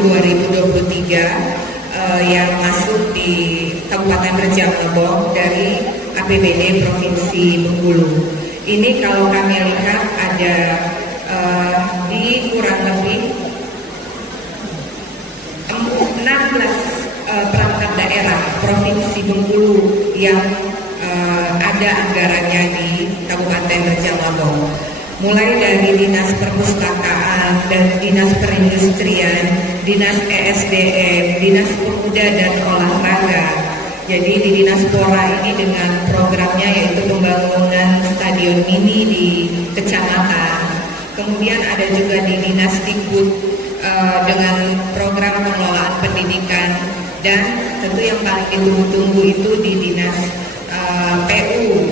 2023 yang masuk di Kabupaten Rejang Lebong dari APBD Provinsi Bengkulu. Ini kalau kami lihat ada di kurang lebih 16 perangkat daerah Provinsi Bengkulu yang ada anggarannya di Kabupaten Rejang Lebong. Mulai dari Dinas Perpustakaan dan Dinas Perindustrian, Dinas ESDM, Dinas Pemuda dan Olahraga. Jadi di Dinas Pora ini dengan programnya yaitu pembangunan stadion mini di kecamatan. Kemudian ada juga di Dinas Dikbud dengan program pengelolaan pendidikan, dan tentu yang paling ditunggu-tunggu itu di Dinas PU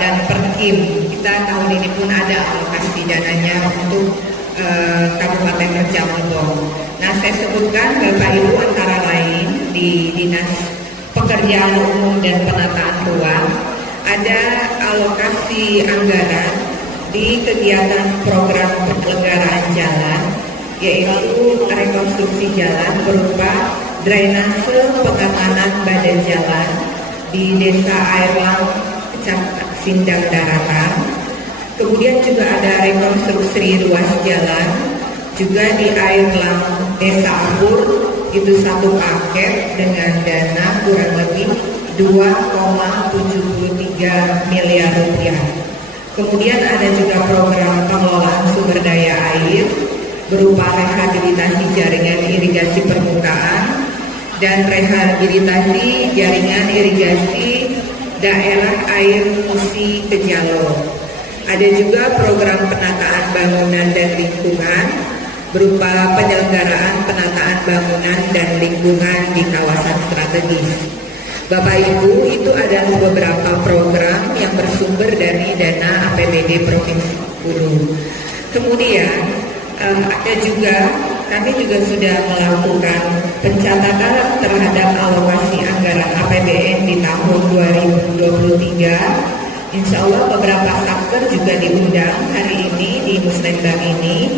dan Perkim. Kita tahun ini pun ada alokasi dananya untuk Kabupaten Rejang Lebong. Nah, saya sebutkan Bapak Ibu antara lain di Dinas Pekerjaan Umum dan Penataan Ruang ada alokasi anggaran di kegiatan program penyelenggaraan jalan, yaitu rekonstruksi jalan berupa drainase pengamanan badan jalan di Desa Airlang, Kecamatan Sindang Daratan. Kemudian juga ada rekonstruksi ruas jalan juga di Airlang, Desa Abur, itu satu paket dengan dana kurang lebih 2,73 miliar rupiah. Kemudian ada juga program pengelolaan sumber daya air berupa rehabilitasi jaringan irigasi permukaan dan rehabilitasi jaringan irigasi daerah air Musi Kejalo. Ada juga program penataan bangunan dan lingkungan berupa penyelenggaraan penataan bangunan dan lingkungan di kawasan strategis. Bapak Ibu, itu adalah beberapa program yang bersumber dari dana APBD Provinsi Bengkulu. Kemudian ada juga, kami juga sudah melakukan pencatatan terhadap alokasi anggaran APBN di tahun 2023. Insya Allah beberapa satker juga diundang hari ini di Musrembang ini.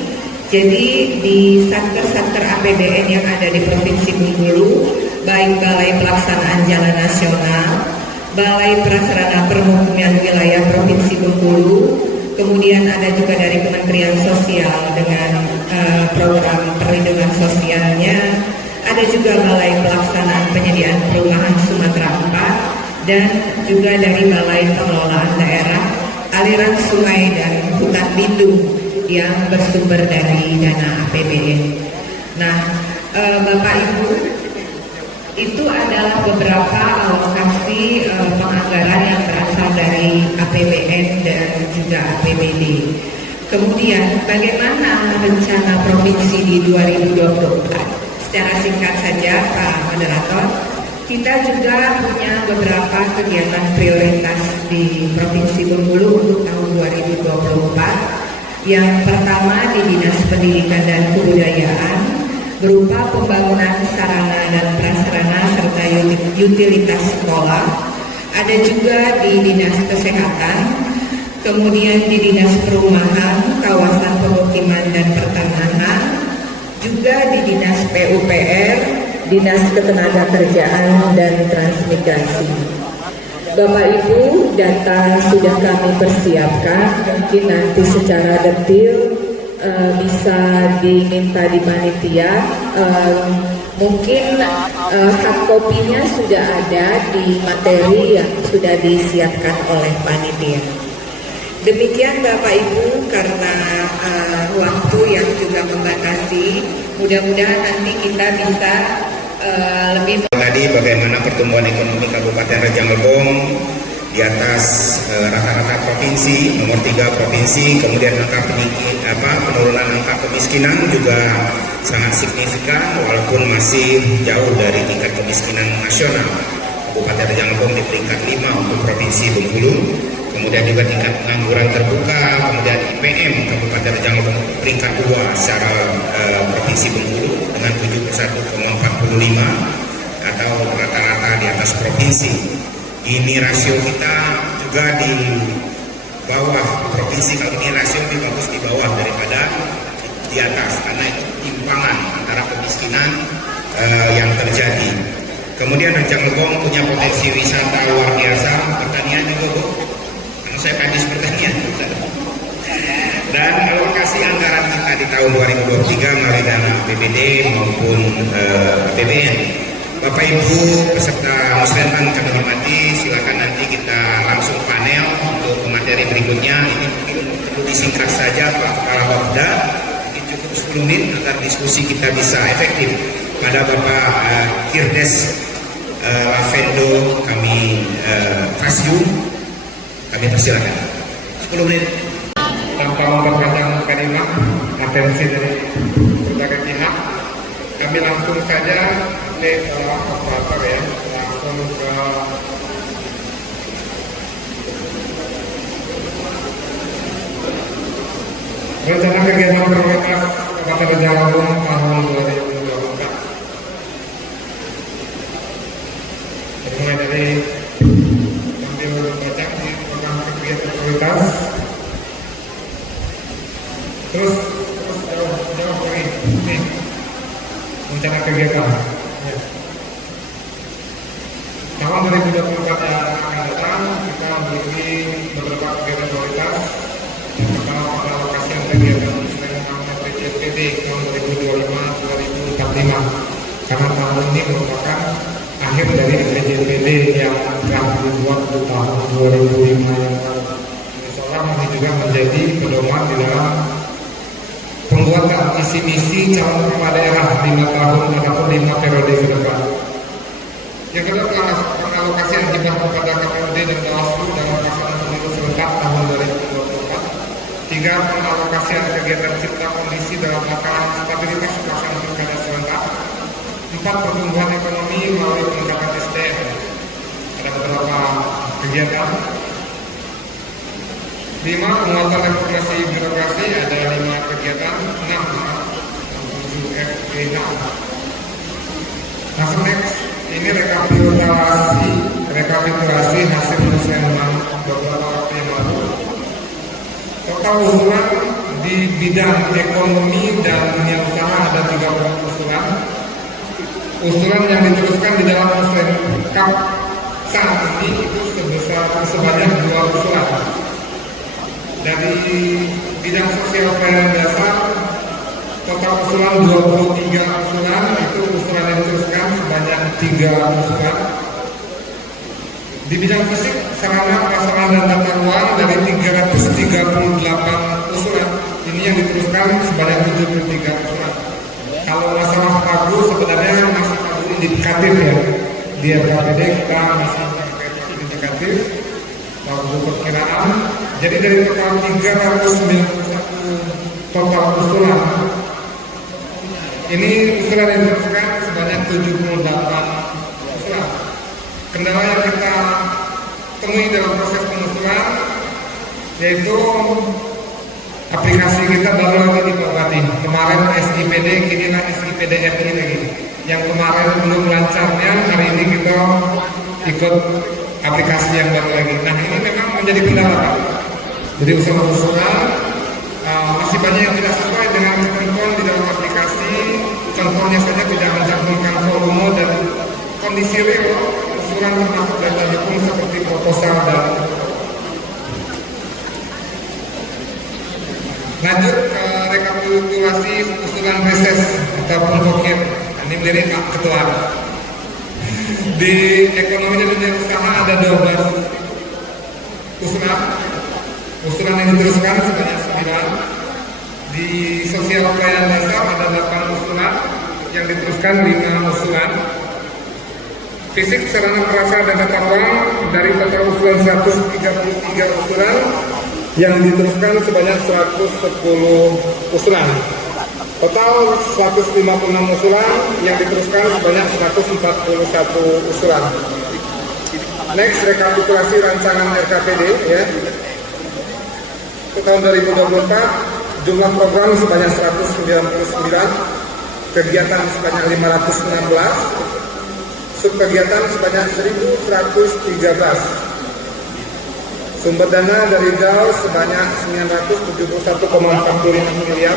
Jadi di satker-satker APBN yang ada di Provinsi Bengkulu, baik Balai Pelaksanaan Jalan Nasional, Balai Prasarana Permukiman Wilayah Provinsi Bengkulu, kemudian ada juga dari Kementerian Sosial dengan program perlindungan sosialnya, ada juga Balai Pelaksanaan Penyediaan Perumahan Sumatera 4, dan juga dari Balai Pengelolaan Daerah Aliran Sungai dan Hutan Lindung yang bersumber dari dana APBN. Nah, Bapak Ibu, itu adalah beberapa alokasi penganggaran yang berasal dari APBN dan juga APBD. Kemudian, bagaimana rencana provinsi di 2024? Secara singkat saja, Pak Moderator, kita juga punya beberapa kegiatan prioritas di Provinsi Bengkulu untuk tahun 2024. Yang pertama di Dinas Pendidikan dan Kebudayaan berupa pembangunan sarana dan prasarana serta utilitas sekolah. ada juga di Dinas Kesehatan, kemudian di Dinas Perumahan, Kawasan Pemukiman dan Pertanahan, juga di Dinas PUPR, Dinas Ketenagakerjaan dan Transmigrasi. Bapak Ibu, data sudah kami persiapkan, mungkin nanti secara detail bisa diminta di panitia. Mungkin hard kopinya sudah ada di materi yang sudah disiapkan oleh panitia. Demikian Bapak Ibu, karena waktu yang juga membatasi, mudah-mudahan nanti kita bisa lebih. Tadi bagaimana pertumbuhan ekonomi Kabupaten Rejang Lebong di atas rata-rata provinsi, nomor 3 provinsi, kemudian penurunan angka kemiskinan juga sangat signifikan walaupun masih jauh dari tingkat kemiskinan nasional. Kabupaten Rejang Lebong di peringkat 5 untuk Provinsi Bengkulu, kemudian juga tingkat pengangguran terbuka, kemudian IPM Kabupaten Rejang Lebong peringkat 2 secara Provinsi Bengkulu dengan 71,45 atau rata-rata di atas provinsi. Ini rasio kita juga di bawah provinsi, kalau ini rasio lebih bagus di bawah daripada di atas karena itu timpangan antara kemiskinan yang terjadi. Kemudian Rejang Lebong punya potensi wisata luar biasa, pertanian juga Bu, karena saya kadis pertanian. Dan alokasi anggaran kita di tahun 2023 melalui dana APBD maupun APBN. Bapak Ibu peserta Musrenbang kami hormati, silakan nanti kita langsung panel untuk materi berikutnya. Ini mungkin perlu disingkat saja Pak Kepala Bapeda, mungkin cukup 10 menit agar diskusi kita bisa efektif. Pada Bapak Kirdes Lavendo kami Fasyu, kami persilakan 10 menit. Tanpa memperpanjang kalimat, atensi dari berbagai pihak, kami langsung saja ke operator ya, langsung ke rencana kegiatan prioritas Kabupaten Rejang Lebong tahun 2024. Dimulai dari sambil baca di program kegiatan prioritas. Terus jauh lagi nih rencana kegiatan ya. Tahun 2024 yang akan datang kita memiliki beberapa kegiatan prioritas. Yang pertama pada lokasi kegiatan PJPD tahun 2025-2045 karena tahun ini merupakan akhir dari PJPD yang telah dibuat di tahun 2005 yang lalu. Insya Allah ini juga menjadi pedoman di dalam pembuatan visi misi calon kepala daerah 5 tahun ataupun 5 periode ke depan. Yang kedua, pengalokasian jumlah kepada KPUD dan Bawaslu dalam pelaksanaan pemilu serentak tahun 2024. 3. Pengalokasian kegiatan cipta kondisi dalam rangka stabilitas pelaksanaan pilkada serentak. 4. Pertumbuhan ekonomi melalui peningkatan SDM. Ada beberapa kegiatan. 5. Penguatan reformasi birokrasi, ada 5 kegiatan. 6. Menuju FPH. Langsung next, ini rekapitulasi hasil musrenbang beberapa waktu yang lalu. Total usulan di bidang ekonomi dan dunia usaha ada 30 usulan. Usulan yang diteruskan di dalam musrenbang saat ini itu sebanyak 2 usulan. Dari bidang sosial pelayanan dasar, total usulan 23 usulan, itu usulan yang diteruskan sebanyak 3 usulan. Di bidang fisik, sarana prasarana dan tata ruang dari 338 usulan, ini yang diteruskan sebanyak 73 usulan. Kalau masalah pagu sebenarnya masih pagu indikatif ya, di RKPD kita masih pakai pagu indikatif, pagu perkiraan. Jadi dari total 391 total usulan, ini usulan yang diteruskan sebanyak 78 usulan. Kendala yang kita temui dalam proses pengusulan yaitu aplikasi kita baru lagi diperbaiki. Kemarin SIPD, kini SIPD RI lagi. Yang kemarin belum lancarnya, hari ini kita ikut aplikasi yang baru lagi. Nah ini memang menjadi kendala Pak. Jadi usulan-usulan masih banyak yang tidak sesuai dengan ketentuan di dalam aplikasi. Contohnya saja tidak mencantumkan volume dan kondisi real usulan termasuk data dukung seperti proposal dan lanjut ke rekapitulasi usulan reses ataupun bokep. Ini menjadi Pak Ketua. Di ekonomi dan dunia usaha ada 12 usulan yang diteruskan sebanyak 9. Di sosial pelayanan desa ada 8 usulan yang diteruskan 5 usulan. Fisik, sarana perasaan dan tata ruang dari total usulan 133 usulan yang diteruskan sebanyak 110 usulan. Total 156 usulan yang diteruskan sebanyak 141 usulan. Next, rekapitulasi rancangan RKPD ya. Untuk tahun 2024 jumlah program sebanyak 199, kegiatan sebanyak 516, subkegiatan sebanyak 1113. Sumber dana dari DAO sebanyak 971,45 miliar,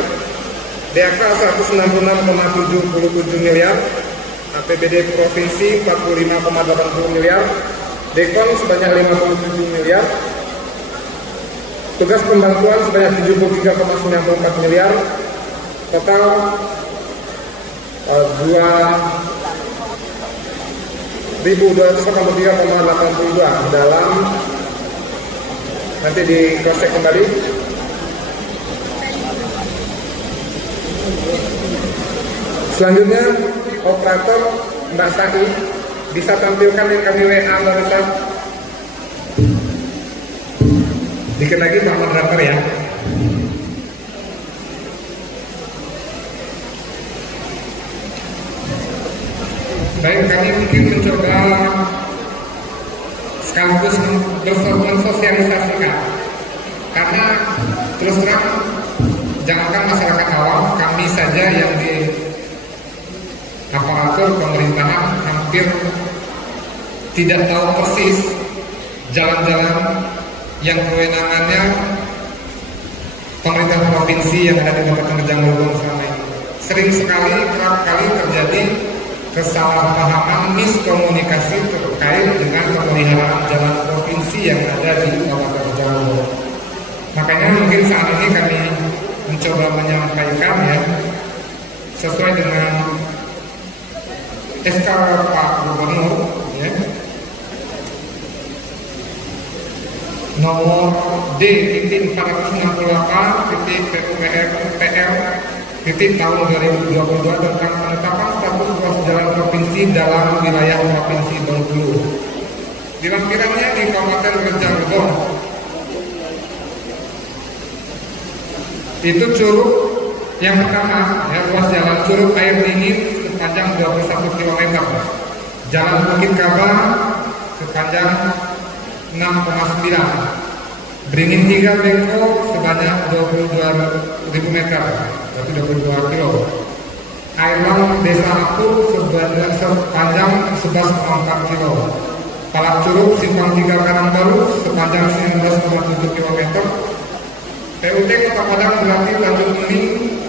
DAK 166,77 miliar, APBD Provinsi 45,80 miliar, Dekon sebanyak 57 miliar, tugas pembantuan sebanyak 73,94 miliar, total 2.283,82 dalam, nanti di cross check kembali. Selanjutnya operator Mbak Saki bisa tampilkan yang kami WA barusan. Dikit lagi Pak moderator ya. Baik, kami mungkin mencoba sekaligus mensosialisasikan, karena terus terang jangankan masyarakat awam, kami saja yang di aparatur pemerintahan hampir tidak tahu persis jalan-jalan yang kewenangannya pemerintah provinsi yang ada di Kabupaten Rejang Lebong selama ini. Sering sekali, kerap kali terjadi kesalahpahaman, miskomunikasi terkait dengan pemeliharaan jalan provinsi yang ada di Kabupaten Rejang Lebong. Makanya mungkin saat ini kami mencoba menyampaikan ya, sesuai dengan SK Pak Gubernur ya, nomor D.468.PUPR tahun 2022 tentang penetapan status ruas jalan provinsi dalam wilayah Provinsi Bengkulu. Di lampirannya di Kabupaten Rejang Lebong itu curug yang pertama ya, ruas jalan curug air dingin sepanjang 21 km, jalan Bukit Kaba sepanjang 6,9, Beringin 3 Bengko sebanyak 22.000 meter, berarti 22 kilo. Airlang Desa Apur sepanjang 11,4 kilo. Palak Curug Simpang 3 Karangbaru sepanjang 19,7 km. PUT Kota Padang Belati Tanjung Bening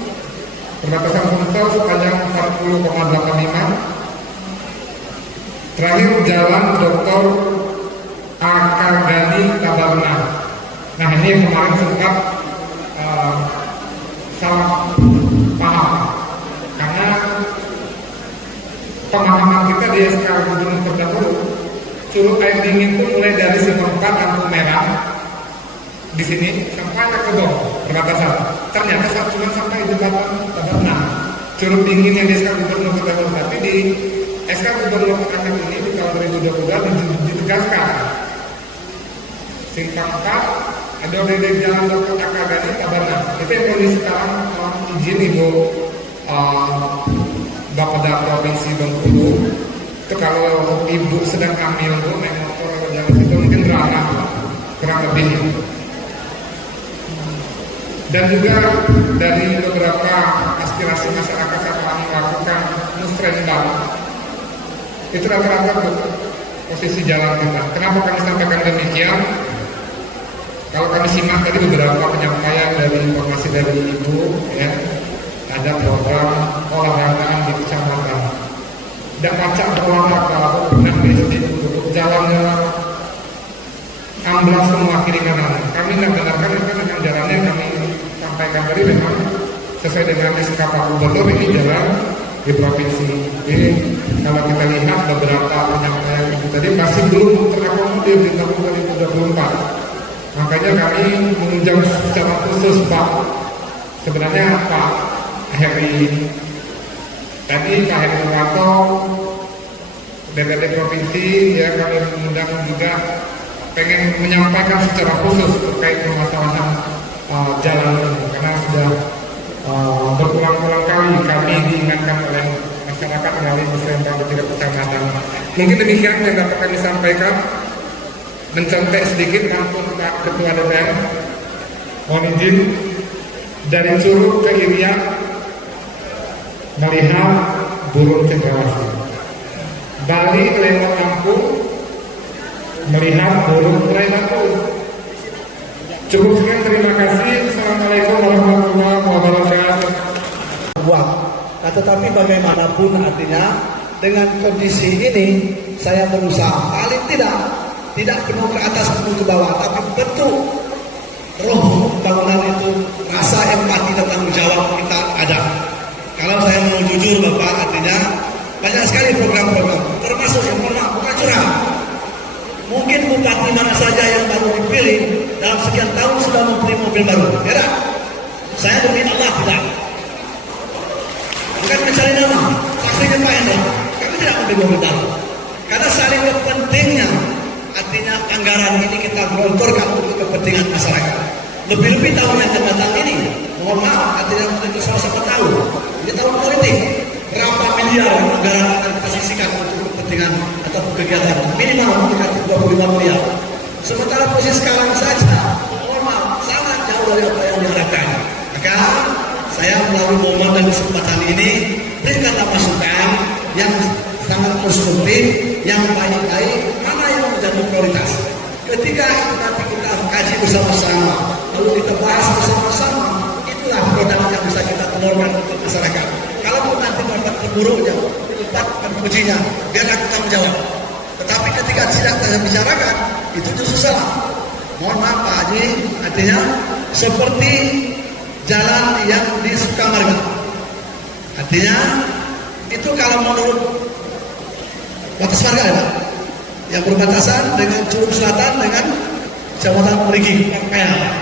perbatasan Sumsel sepanjang 40,85. Terakhir jalan Dr. A.K. Gani Tabarna. Nah ini yang kemarin sempat salah paham, karena pemahaman kita di SK Gubernur terdahulu, curug air dingin itu mulai dari Simpang 4 lampu merah di sini sampai ke bawah perbatasan. Ternyata cuma sampai jembatan Tabarna. Curug dingin yang di SK Gubernur terdahulu, tapi di SK Gubernur terakhir ini di tahun 2022 ditegaskan Simpang 4 ada dari jalan Dr. A.K. Gani Tabarna. Itu yang kondisi sekarang izin Ibu Bapeda Provinsi Bengkulu. Itu kalau Ibu sedang hamil Bu, naik motor lewat jalan situ mungkin beranak kurang lebih. Dan juga dari beberapa aspirasi masyarakat yang telah melakukan musrenbang, itu rata-rata Bu, posisi jalan kita. Kenapa kami sampaikan demikian? Kalau kami simak tadi beberapa penyampaian dari informasi dari Ibu, ya, ada program olahragaan di kecamatan. Tidak macam olahraga, benar di jalannya amblas semua kiri kanan. Kami tidak benarkan itu dengan jalannya yang kami sampaikan tadi memang sesuai dengan SK Pak Gubernur, ini jalan di provinsi. Jadi kalau kita lihat beberapa penyampaian itu tadi masih belum terakomodir di tahun 2024. Makanya kami menunjang secara khusus Pak. Sebenarnya Pak Heri tadi Pak Heri Nurwanto DPRD provinsi, ya, kami mengundang juga pengen menyampaikan secara khusus terkait permasalahan jalan ini, karena sudah berulang-ulang kali kami diingatkan oleh masyarakat melalui musyawarah tingkat kecamatan. Mungkin demikian yang dapat kami sampaikan. Mencontek sedikit ampun Pak Ketua DPR, mohon izin dari Curug ke Irian melihat burung cendrawasih, Bali lewat Lampung melihat burung murai batu. Cukup sekian, terima kasih. Assalamualaikum warahmatullahi wabarakatuh. Nah, tetapi bagaimanapun artinya dengan kondisi ini saya berusaha paling tidak penuh ke atas, penuh ke bawah, tapi bentuk roh bangunan itu, rasa empati dan tanggung jawab kita ada. Kalau saya mau jujur Bapak, artinya banyak sekali program-program, termasuk yang bukan curang. Mungkin bupati mana saja yang baru dipilih dalam sekian tahun sudah membeli mobil baru, ya. Saya demi Allah tidak. Bukan mencari nama, saksinya Pak Hendra, kami tidak membeli mobil baru. Karena saling pentingnya, artinya anggaran ini kita gelontorkan untuk kepentingan masyarakat. Lebih-lebih tahun yang akan datang ini, mohon maaf, artinya kita sama-sama tahu, ini tahun politik, berapa miliar anggaran akan kita sisihkan untuk kepentingan atau kegiatan, minimal mendekati 25 miliar. Sementara posisi sekarang saja, mohon maaf, sangat jauh dari apa yang diharapkan. Maka saya melalui momen dan kesempatan ini berikanlah masukan yang sangat konstruktif, yang baik-baik, mana yang menjadi prioritas. Ketika nanti kita kaji bersama-sama, lalu kita bahas bersama-sama, itulah produk yang bisa kita telurkan untuk masyarakat. Kalaupun nanti dapat terburuknya, dapat pujinya, biarlah kita menjawab. Tetapi ketika tidak kita bicarakan, itu justru salah. Mohon maaf Pak Haji, artinya seperti jalan yang di Sukamarga. Artinya itu kalau menurut batas marga ya Pak, yang berbatasan dengan Curug Selatan dengan Kecamatan Perigi, Paya.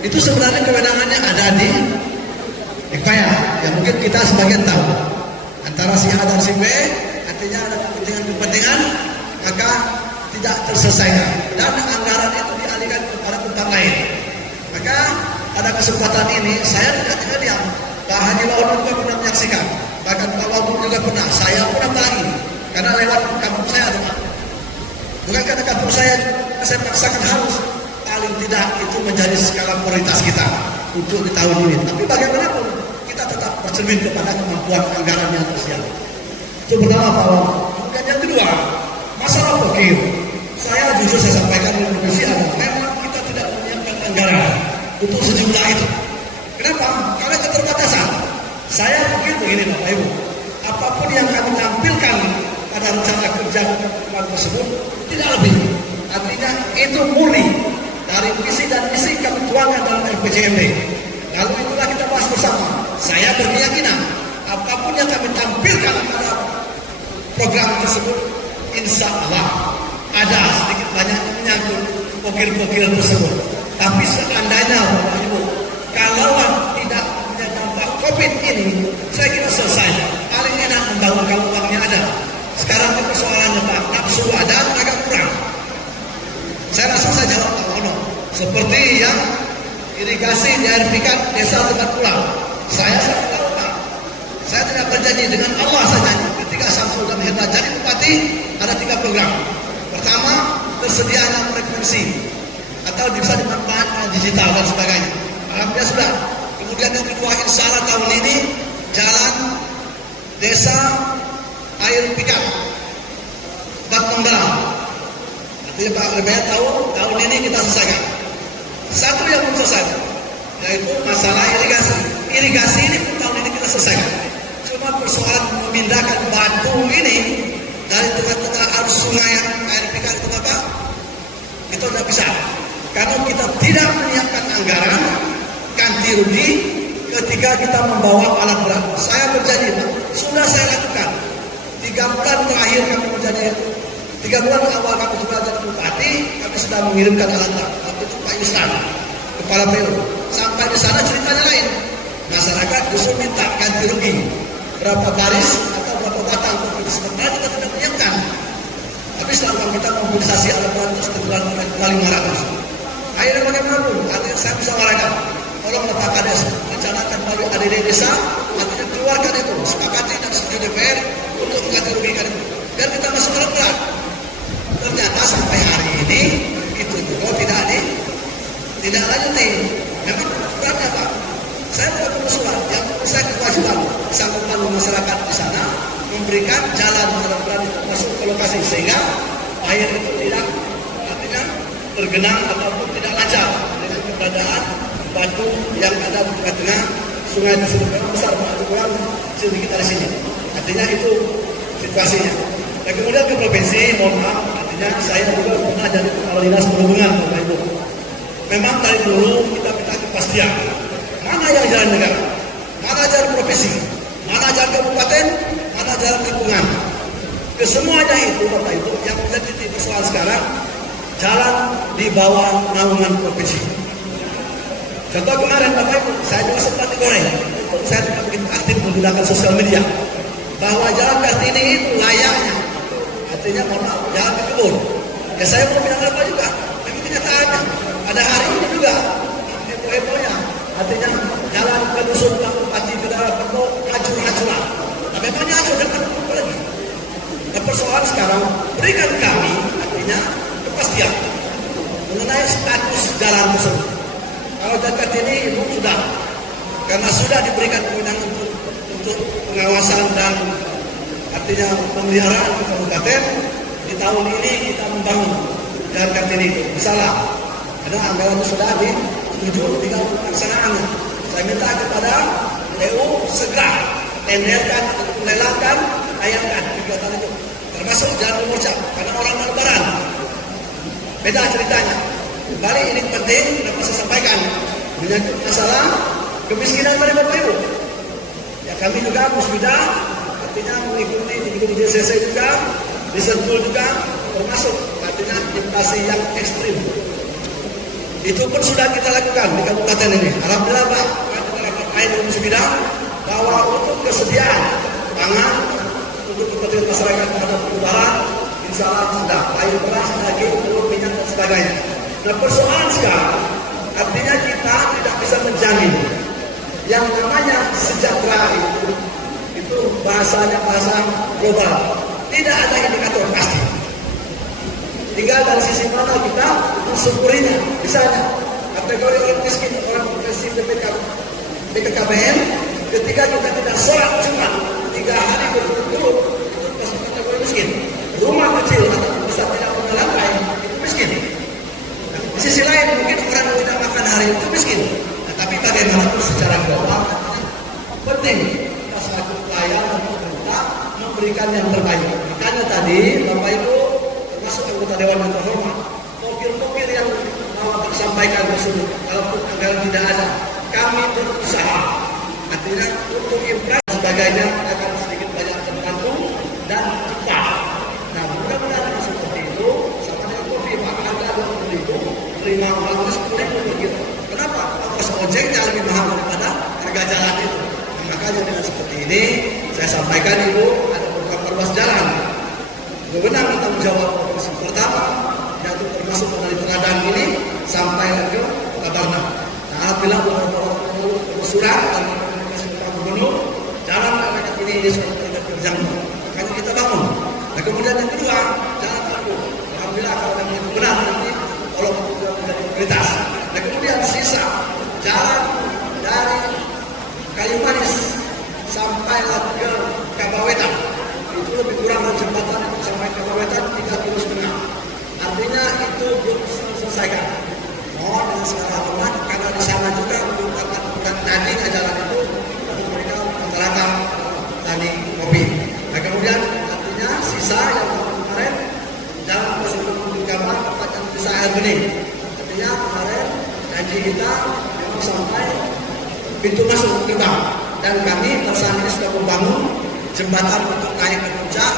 Itu sebenarnya kewenangannya ada di Paya, yang mungkin kita sebagian tahu. Antara si A dan si B, artinya ada kepentingan-kepentingan, maka tidak terselesaikan. Dan anggaran itu dialihkan kepada tempat lain. Maka pada kesempatan ini, saya tidak diam. Pak Haji Wahab juga pernah menyaksikan. Bahkan Pak Wahab juga pernah, saya pernah lagi. Karena lewat kampung saya ada. Bukan karena kampung saya paksakan harus. Paling tidak itu menjadi skala prioritas kita untuk di tahun ini. Tapi bagaimanapun kita tetap bercermin kepada kemampuan anggaran yang tersedia. Itu pertama Pak Wahab. Kemudian yang kedua, masalah pokir. Saya jujur saya sampaikan di provinsi ada. Memang kita tidak menyiapkan anggaran untuk sejumlah itu. Kenapa? Karena keterbatasan. Saya pikir begini Bapak Ibu, apapun yang kami tampilkan pada rencana kerja tersebut tidak lebih. Artinya itu murni dari visi dan misi kami tuangkan dalam RPJMD. Lalu itulah kita bahas bersama. Saya berkeyakinan apapun yang kami tampilkan pada program tersebut, insya Allah ada sedikit banyak menyangkut pokil-pokil tersebut. Tapi seandainya Bapak Ibu, kalau tidak punya dampak COVID ini, saya kira selesai. Paling enak membangun kalau uangnya ada. Sekarang persoalannya Pak, nafsu ada, agak kurang. Saya rasa saya jawab Pak Wono. Seperti yang irigasi di air pikat desa tempat pulang. Saya tahu Pak. Saya tidak berjanji dengan Allah saja. Ketika Samsul dan Hendra jadi bupati, ada 3 program. Pertama, tersedianya frekuensi atau bisa dimanfaatkan digital dan sebagainya. Alhamdulillah sudah. Kemudian yang kedua, insya Allah tahun ini jalan desa air pikat Bat Menggelam Artinya Pak DPR tahu tahun ini kita selesaikan. Satu yang belum selesai, yaitu masalah irigasi. Irigasi ini pun tahun ini kita selesaikan. Cuma persoalan memindahkan batu ini dari tengah-tengah arus sungai yang air pika itu Bapak, itu tidak bisa. Karena kita tidak menyiapkan anggaran ganti rugi ketika kita membawa alat berat. Saya berjanji Pak, sudah saya lakukan. 3 bulan terakhir kami berjanji, 3 bulan awal kami sudah jadi bupati, kami sudah mengirimkan alat berat. Waktu itu Pak Yusran, kepala PU. Sampai di sana ceritanya lain. Masyarakat justru minta ganti rugi. Berapa baris atau berapa batang untuk sementara kita tidak menyiapkan. Tapi selama kita mobilisasi alat berat itu sekitar 500. Akhirnya bagaimanapun, artinya saya bisa warahkan. Tolonglah Pak Kades, rencanakan melalui ADD desa, artinya keluarkan itu, sepakati dan setuju DPR untuk mengganti rugikan itu. Biar kita masuk alat berat. Ternyata sampai hari ini itu juga tidak lanjuti. Memang beratnya Pak. Saya buat perusuhan yang saya kewajiban sanggupan masyarakat di sana memberikan jalan alat berat itu masuk ke lokasi sehingga air itu tidak artinya tergenang ataupun tidak lancar dengan keberadaan batu yang ada di tengah sungai tersebut. Besar Pak, kurang sedikit dari sini. Artinya itu situasinya. Dan kemudian ke provinsi, mohon maaf, artinya saya juga pernah jadi kepala dinas perhubungan Bapak Ibu. Memang dari dulu kita minta kepastian. Mana yang jalan negara? Mana jalan provinsi? Mana jalan kabupaten? Mana jalan lingkungan? Kesemuanya itu Bapak Ibu yang menjadi persoalan sekarang jalan di bawah naungan provinsi. Contoh kemarin Bapak Ibu, saya juga sempat digoreng. Saya juga begitu aktif menggunakan sosial media bahwa jalan Kartini itu layaknya, artinya mohon maaf, jalan ke kebun. Ya saya mau bilang apa juga, tapi kenyataannya pada hari ini juga heboh-hebohnya, artinya jalan ke dusun Bupati ke daerah penuh hancur-hancuran. Nah memangnya hancur dapat apa lagi? Nah persoalan sekarang berikan kami artinya kepastian mengenai status jalan tersebut. Kalau dekat ini itu sudah, karena sudah diberikan kewenangan untuk pengawasan dan artinya pemeliharaan di kabupaten. Di tahun ini kita membangun jalan Kartini itu. Misalnya, karena anggaran itu sudah disetujui tinggal pelaksanaannya. Saya minta kepada PU segera tenderkan, melelangkan, tayangkan kegiatan itu. Termasuk jalan Umurca, karena orang lebaran. Beda ceritanya. Kembali ini penting dapat saya sampaikan menyangkut masalah kemiskinan dari Bapak Ibu. Ya kami juga musbida, artinya mengikuti di DCC juga, di Sentul juga, termasuk artinya inflasi yang ekstrim. Itu pun sudah kita lakukan di kabupaten ini. Alhamdulillah Pak, rapat lain di musbida bahwa untuk kesediaan pangan untuk kepentingan masyarakat terhadap perubahan, insya Allah sudah air beras, daging, telur, minyak dan sebagainya. Nah persoalan sekarang artinya kita tidak bisa menjamin yang namanya sejahtera itu bahasanya bahasa global. Tidak ada indikator pasti. Tinggal dari sisi mana kita mensyukurinya. Misalnya kategori orang miskin, orang miskin BPKBN, ketika kita tidak sholat Jumat 3 hari berturut-turut itu masuk kategori miskin. Rumah kecil atau besar tidak punya lantai itu miskin. Di sisi lain mungkin orang yang tidak makan hari itu miskin. Nah, tapi bagaimanapun secara global penting kita selaku pelayan dan pemerintah memberikan yang terbaik. Makanya tadi Bapak Ibu termasuk anggota Dewan yang terhormat, mobil-mobil yang mau disampaikan tersebut kalaupun anggaran tidak ada, kami berusaha artinya untuk infrastruktur dan sebagainya akan sedikit banyak terbantu dan cepat. Nah mudah-mudahan seperti itu sama dengan kopi Pak, harga 20.000 terima orang 10.000 begitu. Kenapa? Ongkos ojeknya lebih mahal daripada harga jalan itu. Nah, makanya dengan seperti ini saya sampaikan Ibu ada beberapa ruas jalan. Benar tanggung jawab provinsi pertama yaitu termasuk dari pengadaan ini sampai ke Kabarna. Nah alhamdulillah beberapa surat dan komunikasi Pak Gubernur jalan mereka ini sudah tidak terjangkau. Makanya kita bangun. Nah kemudian yang kedua jalan Paku. Alhamdulillah kalau yang itu benar nanti tolong juga menjadi prioritas. Dan kemudian sisa jalan dari Kayu Manis sampai ke Kabawetan itu lebih kurang dari jembatan sampai Kabawetan 3,5 km. Artinya bisa yang kemarin jalan tersebut gambar tempat yang bisa air bening. Artinya kemarin janji kita memang sampai pintu masuk kita, dan kami tersangka sudah membangun jembatan untuk naik ke puncak.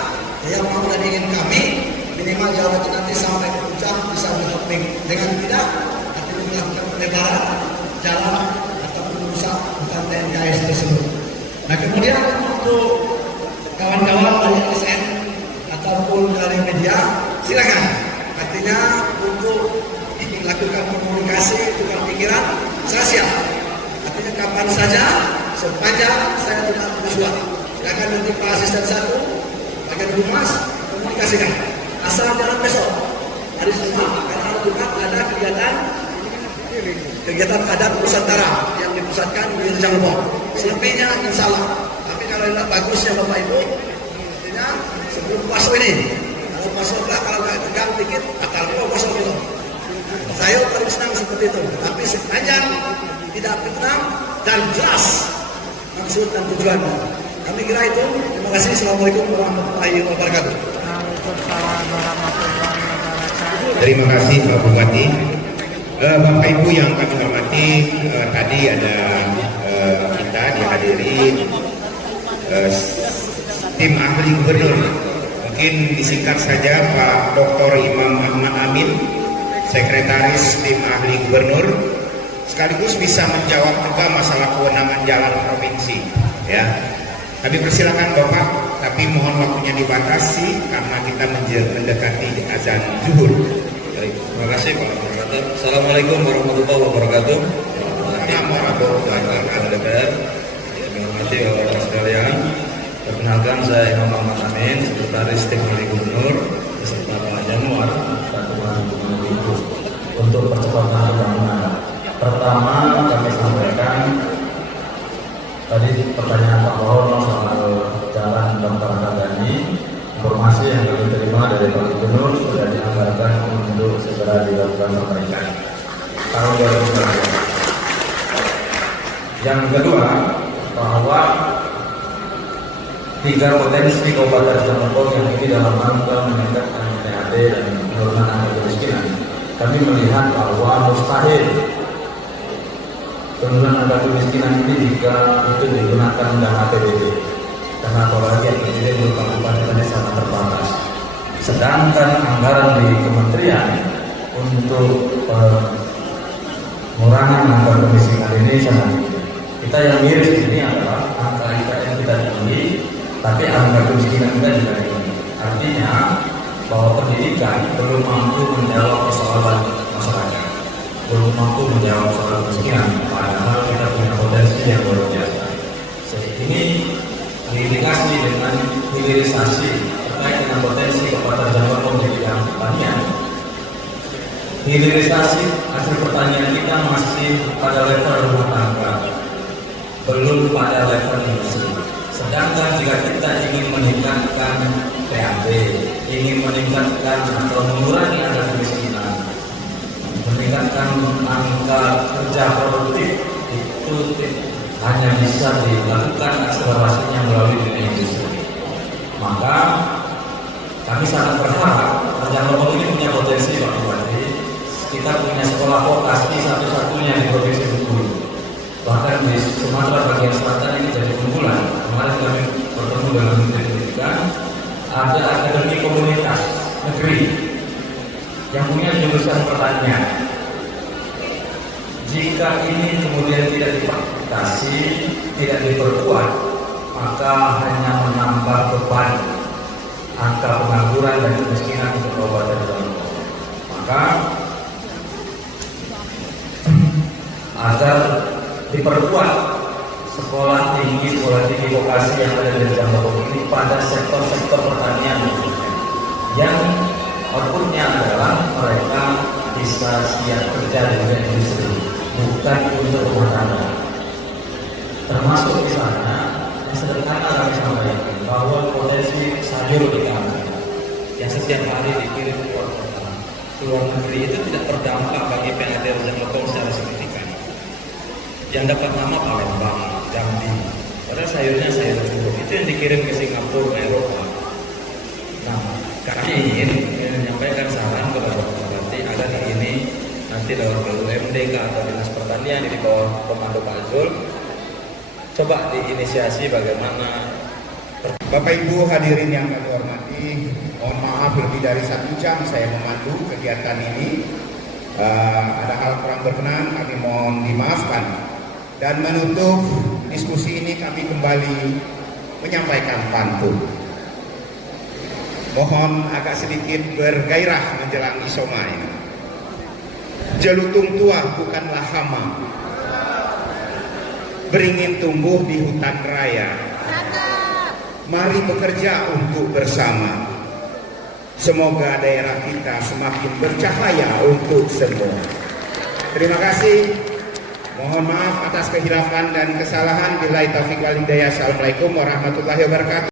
Yang mau dan ingin kami minimal jalan nanti sampai ke puncak bisa dihopping. Dengan tidak artinya melakukan pelebaran jalan ataupun merusak bukan TNKS tersebut. Nah kemudian untuk kawan-kawan dari LSM ataupun dari media silakan. Artinya untuk lakukan komunikasi tukar pikiran saya siap. Artinya kapan saja sepanjang saya tidak bersuara. Silakan nanti Pak Asisten 1 bagian humas komunikasikan. Asal jangan besok hari Jumat, karena hari Jumat ada kegiatan adat Nusantara yang dipusatkan di Rejang Lebong. Selebihnya insya Allah. Tapi kalau tidak bagusnya Bapak Ibu, artinya sebelum puasa ini, kalau puasa kalau nggak tegang dikit, akal puasa itu. Saya paling senang seperti itu. Tapi sepanjang tidak tenang dan jelas maksud dan tujuan. Kami kira itu. Terima kasih. Assalamualaikum warahmatullahi wabarakatuh. Terima kasih Pak Bupati. Bapak Ibu yang kami hormati, tadi ada kita dihadiri tim ahli gubernur. Mungkin disingkat saja Pak Dr. Imam Ahmad Amin, Sekretaris Tim Ahli Gubernur, sekaligus bisa menjawab juga masalah kewenangan jalan provinsi. Ya, kami persilakan Bapak, tapi mohon waktunya dibatasi karena kita mendekati azan zuhur. Terima kasih Pak Moderator. Assalamualaikum warahmatullahi wabarakatuh. DPR, yang hormati Bapak sekalian. Perkenalkan saya Imam Ahmad Amin, Sekretaris Tim Ahli Gubernur, beserta Pak Januar, Satuan Gubernur itu untuk percepatan pembangunan. Pertama kami sampaikan tadi pertanyaan Pak Wahono soal jalan Dr. Kandani. Informasi yang kami terima dari Pak Gubernur sudah dianggarkan untuk segera dilakukan perbaikan tahun 2020. Yang kedua, bahwa 3 potensi Kabupaten Rejang Lebong yang ini dalam rangka meningkatkan PAD dan penurunan angka kemiskinan, kami melihat bahwa mustahil penurunan angka kemiskinan ini jika itu digunakan dana APBD. Karena apalagi APBD merupakan kabupaten sangat terbatas. Sedangkan anggaran di kementerian untuk pengurangan angka kemiskinan ini sangat tinggi. Kita yang miris ini adalah angka IKN kita tinggi, tapi angka kemiskinan kita juga tinggi. Artinya bahwa pendidikan belum mampu menjawab persoalan masyarakat, belum mampu menjawab soal kemiskinan. Padahal kita punya potensi yang luar biasa. Ini diindikasi dengan hilirisasi terkait dengan potensi Kabupaten Rejang Lebong di bidang pertanian. Hilirisasi hasil pertanian kita masih pada level rumah tangga, belum pada level industri. Sedangkan jika kita ingin meningkatkan PAD, ingin meningkatkan atau mengurangi angka kemiskinan, meningkatkan angka kerja produktif, itu hanya bisa dilakukan akselerasinya melalui dunia industri. Maka kami sangat berharap Rejang Lebong ini punya potensi Pak Bupati. Kita punya sekolah vokasi satu-satunya di Provinsi Bengkulu. Bahkan di Sumatera bagian selatan ini jadi unggulan. Kemarin kami bertemu dengan Menteri Pendidikan, ada akademi komunitas negeri yang punya jurusan pertanian. Jika ini kemudian tidak dipraktikasi, tidak diperkuat, maka hanya menambah beban angka pengangguran dan kemiskinan untuk Kabupaten Rejang Lebong. Maka agar diperkuat sekolah tinggi vokasi yang ada di Rejang Lebong ini pada sektor-sektor pertanian yang outputnya adalah mereka bisa siap kerja di dunia industri, bukan untuk rumah tangga. Termasuk misalnya yang sederhana kami sampaikan bahwa potensi sayur di kami yang setiap hari dikirim ke luar negeri itu tidak berdampak bagi PAD Rejang Lebong secara signifikan. Yang dapat nama Palembang, Jambi, padahal sayurnya sayur jeruk itu yang dikirim ke Singapura, ke Eropa. Nah, ingin menyampaikan saran kepada Bapak Bupati agar ini nanti lewat BUMD atau Dinas Pertanian di bawah komando Pak Zul coba diinisiasi bagaimana. Bapak Ibu hadirin yang kami hormati, mohon maaf lebih dari 1 jam saya memandu kegiatan ini. Ada hal kurang berkenan, kami mohon dimaafkan. Dan menutup diskusi ini kami kembali menyampaikan pantun. Mohon agak sedikit bergairah menjelang isomai. Jelutung tua bukanlah hama, beringin tumbuh di hutan raya. Mari bekerja untuk bersama. Semoga daerah kita semakin bercahaya untuk semua. Terima kasih. Mohon maaf atas kehilafan dan kesalahan. Billahi taufiq wal hidayah. Assalamualaikum warahmatullahi wabarakatuh.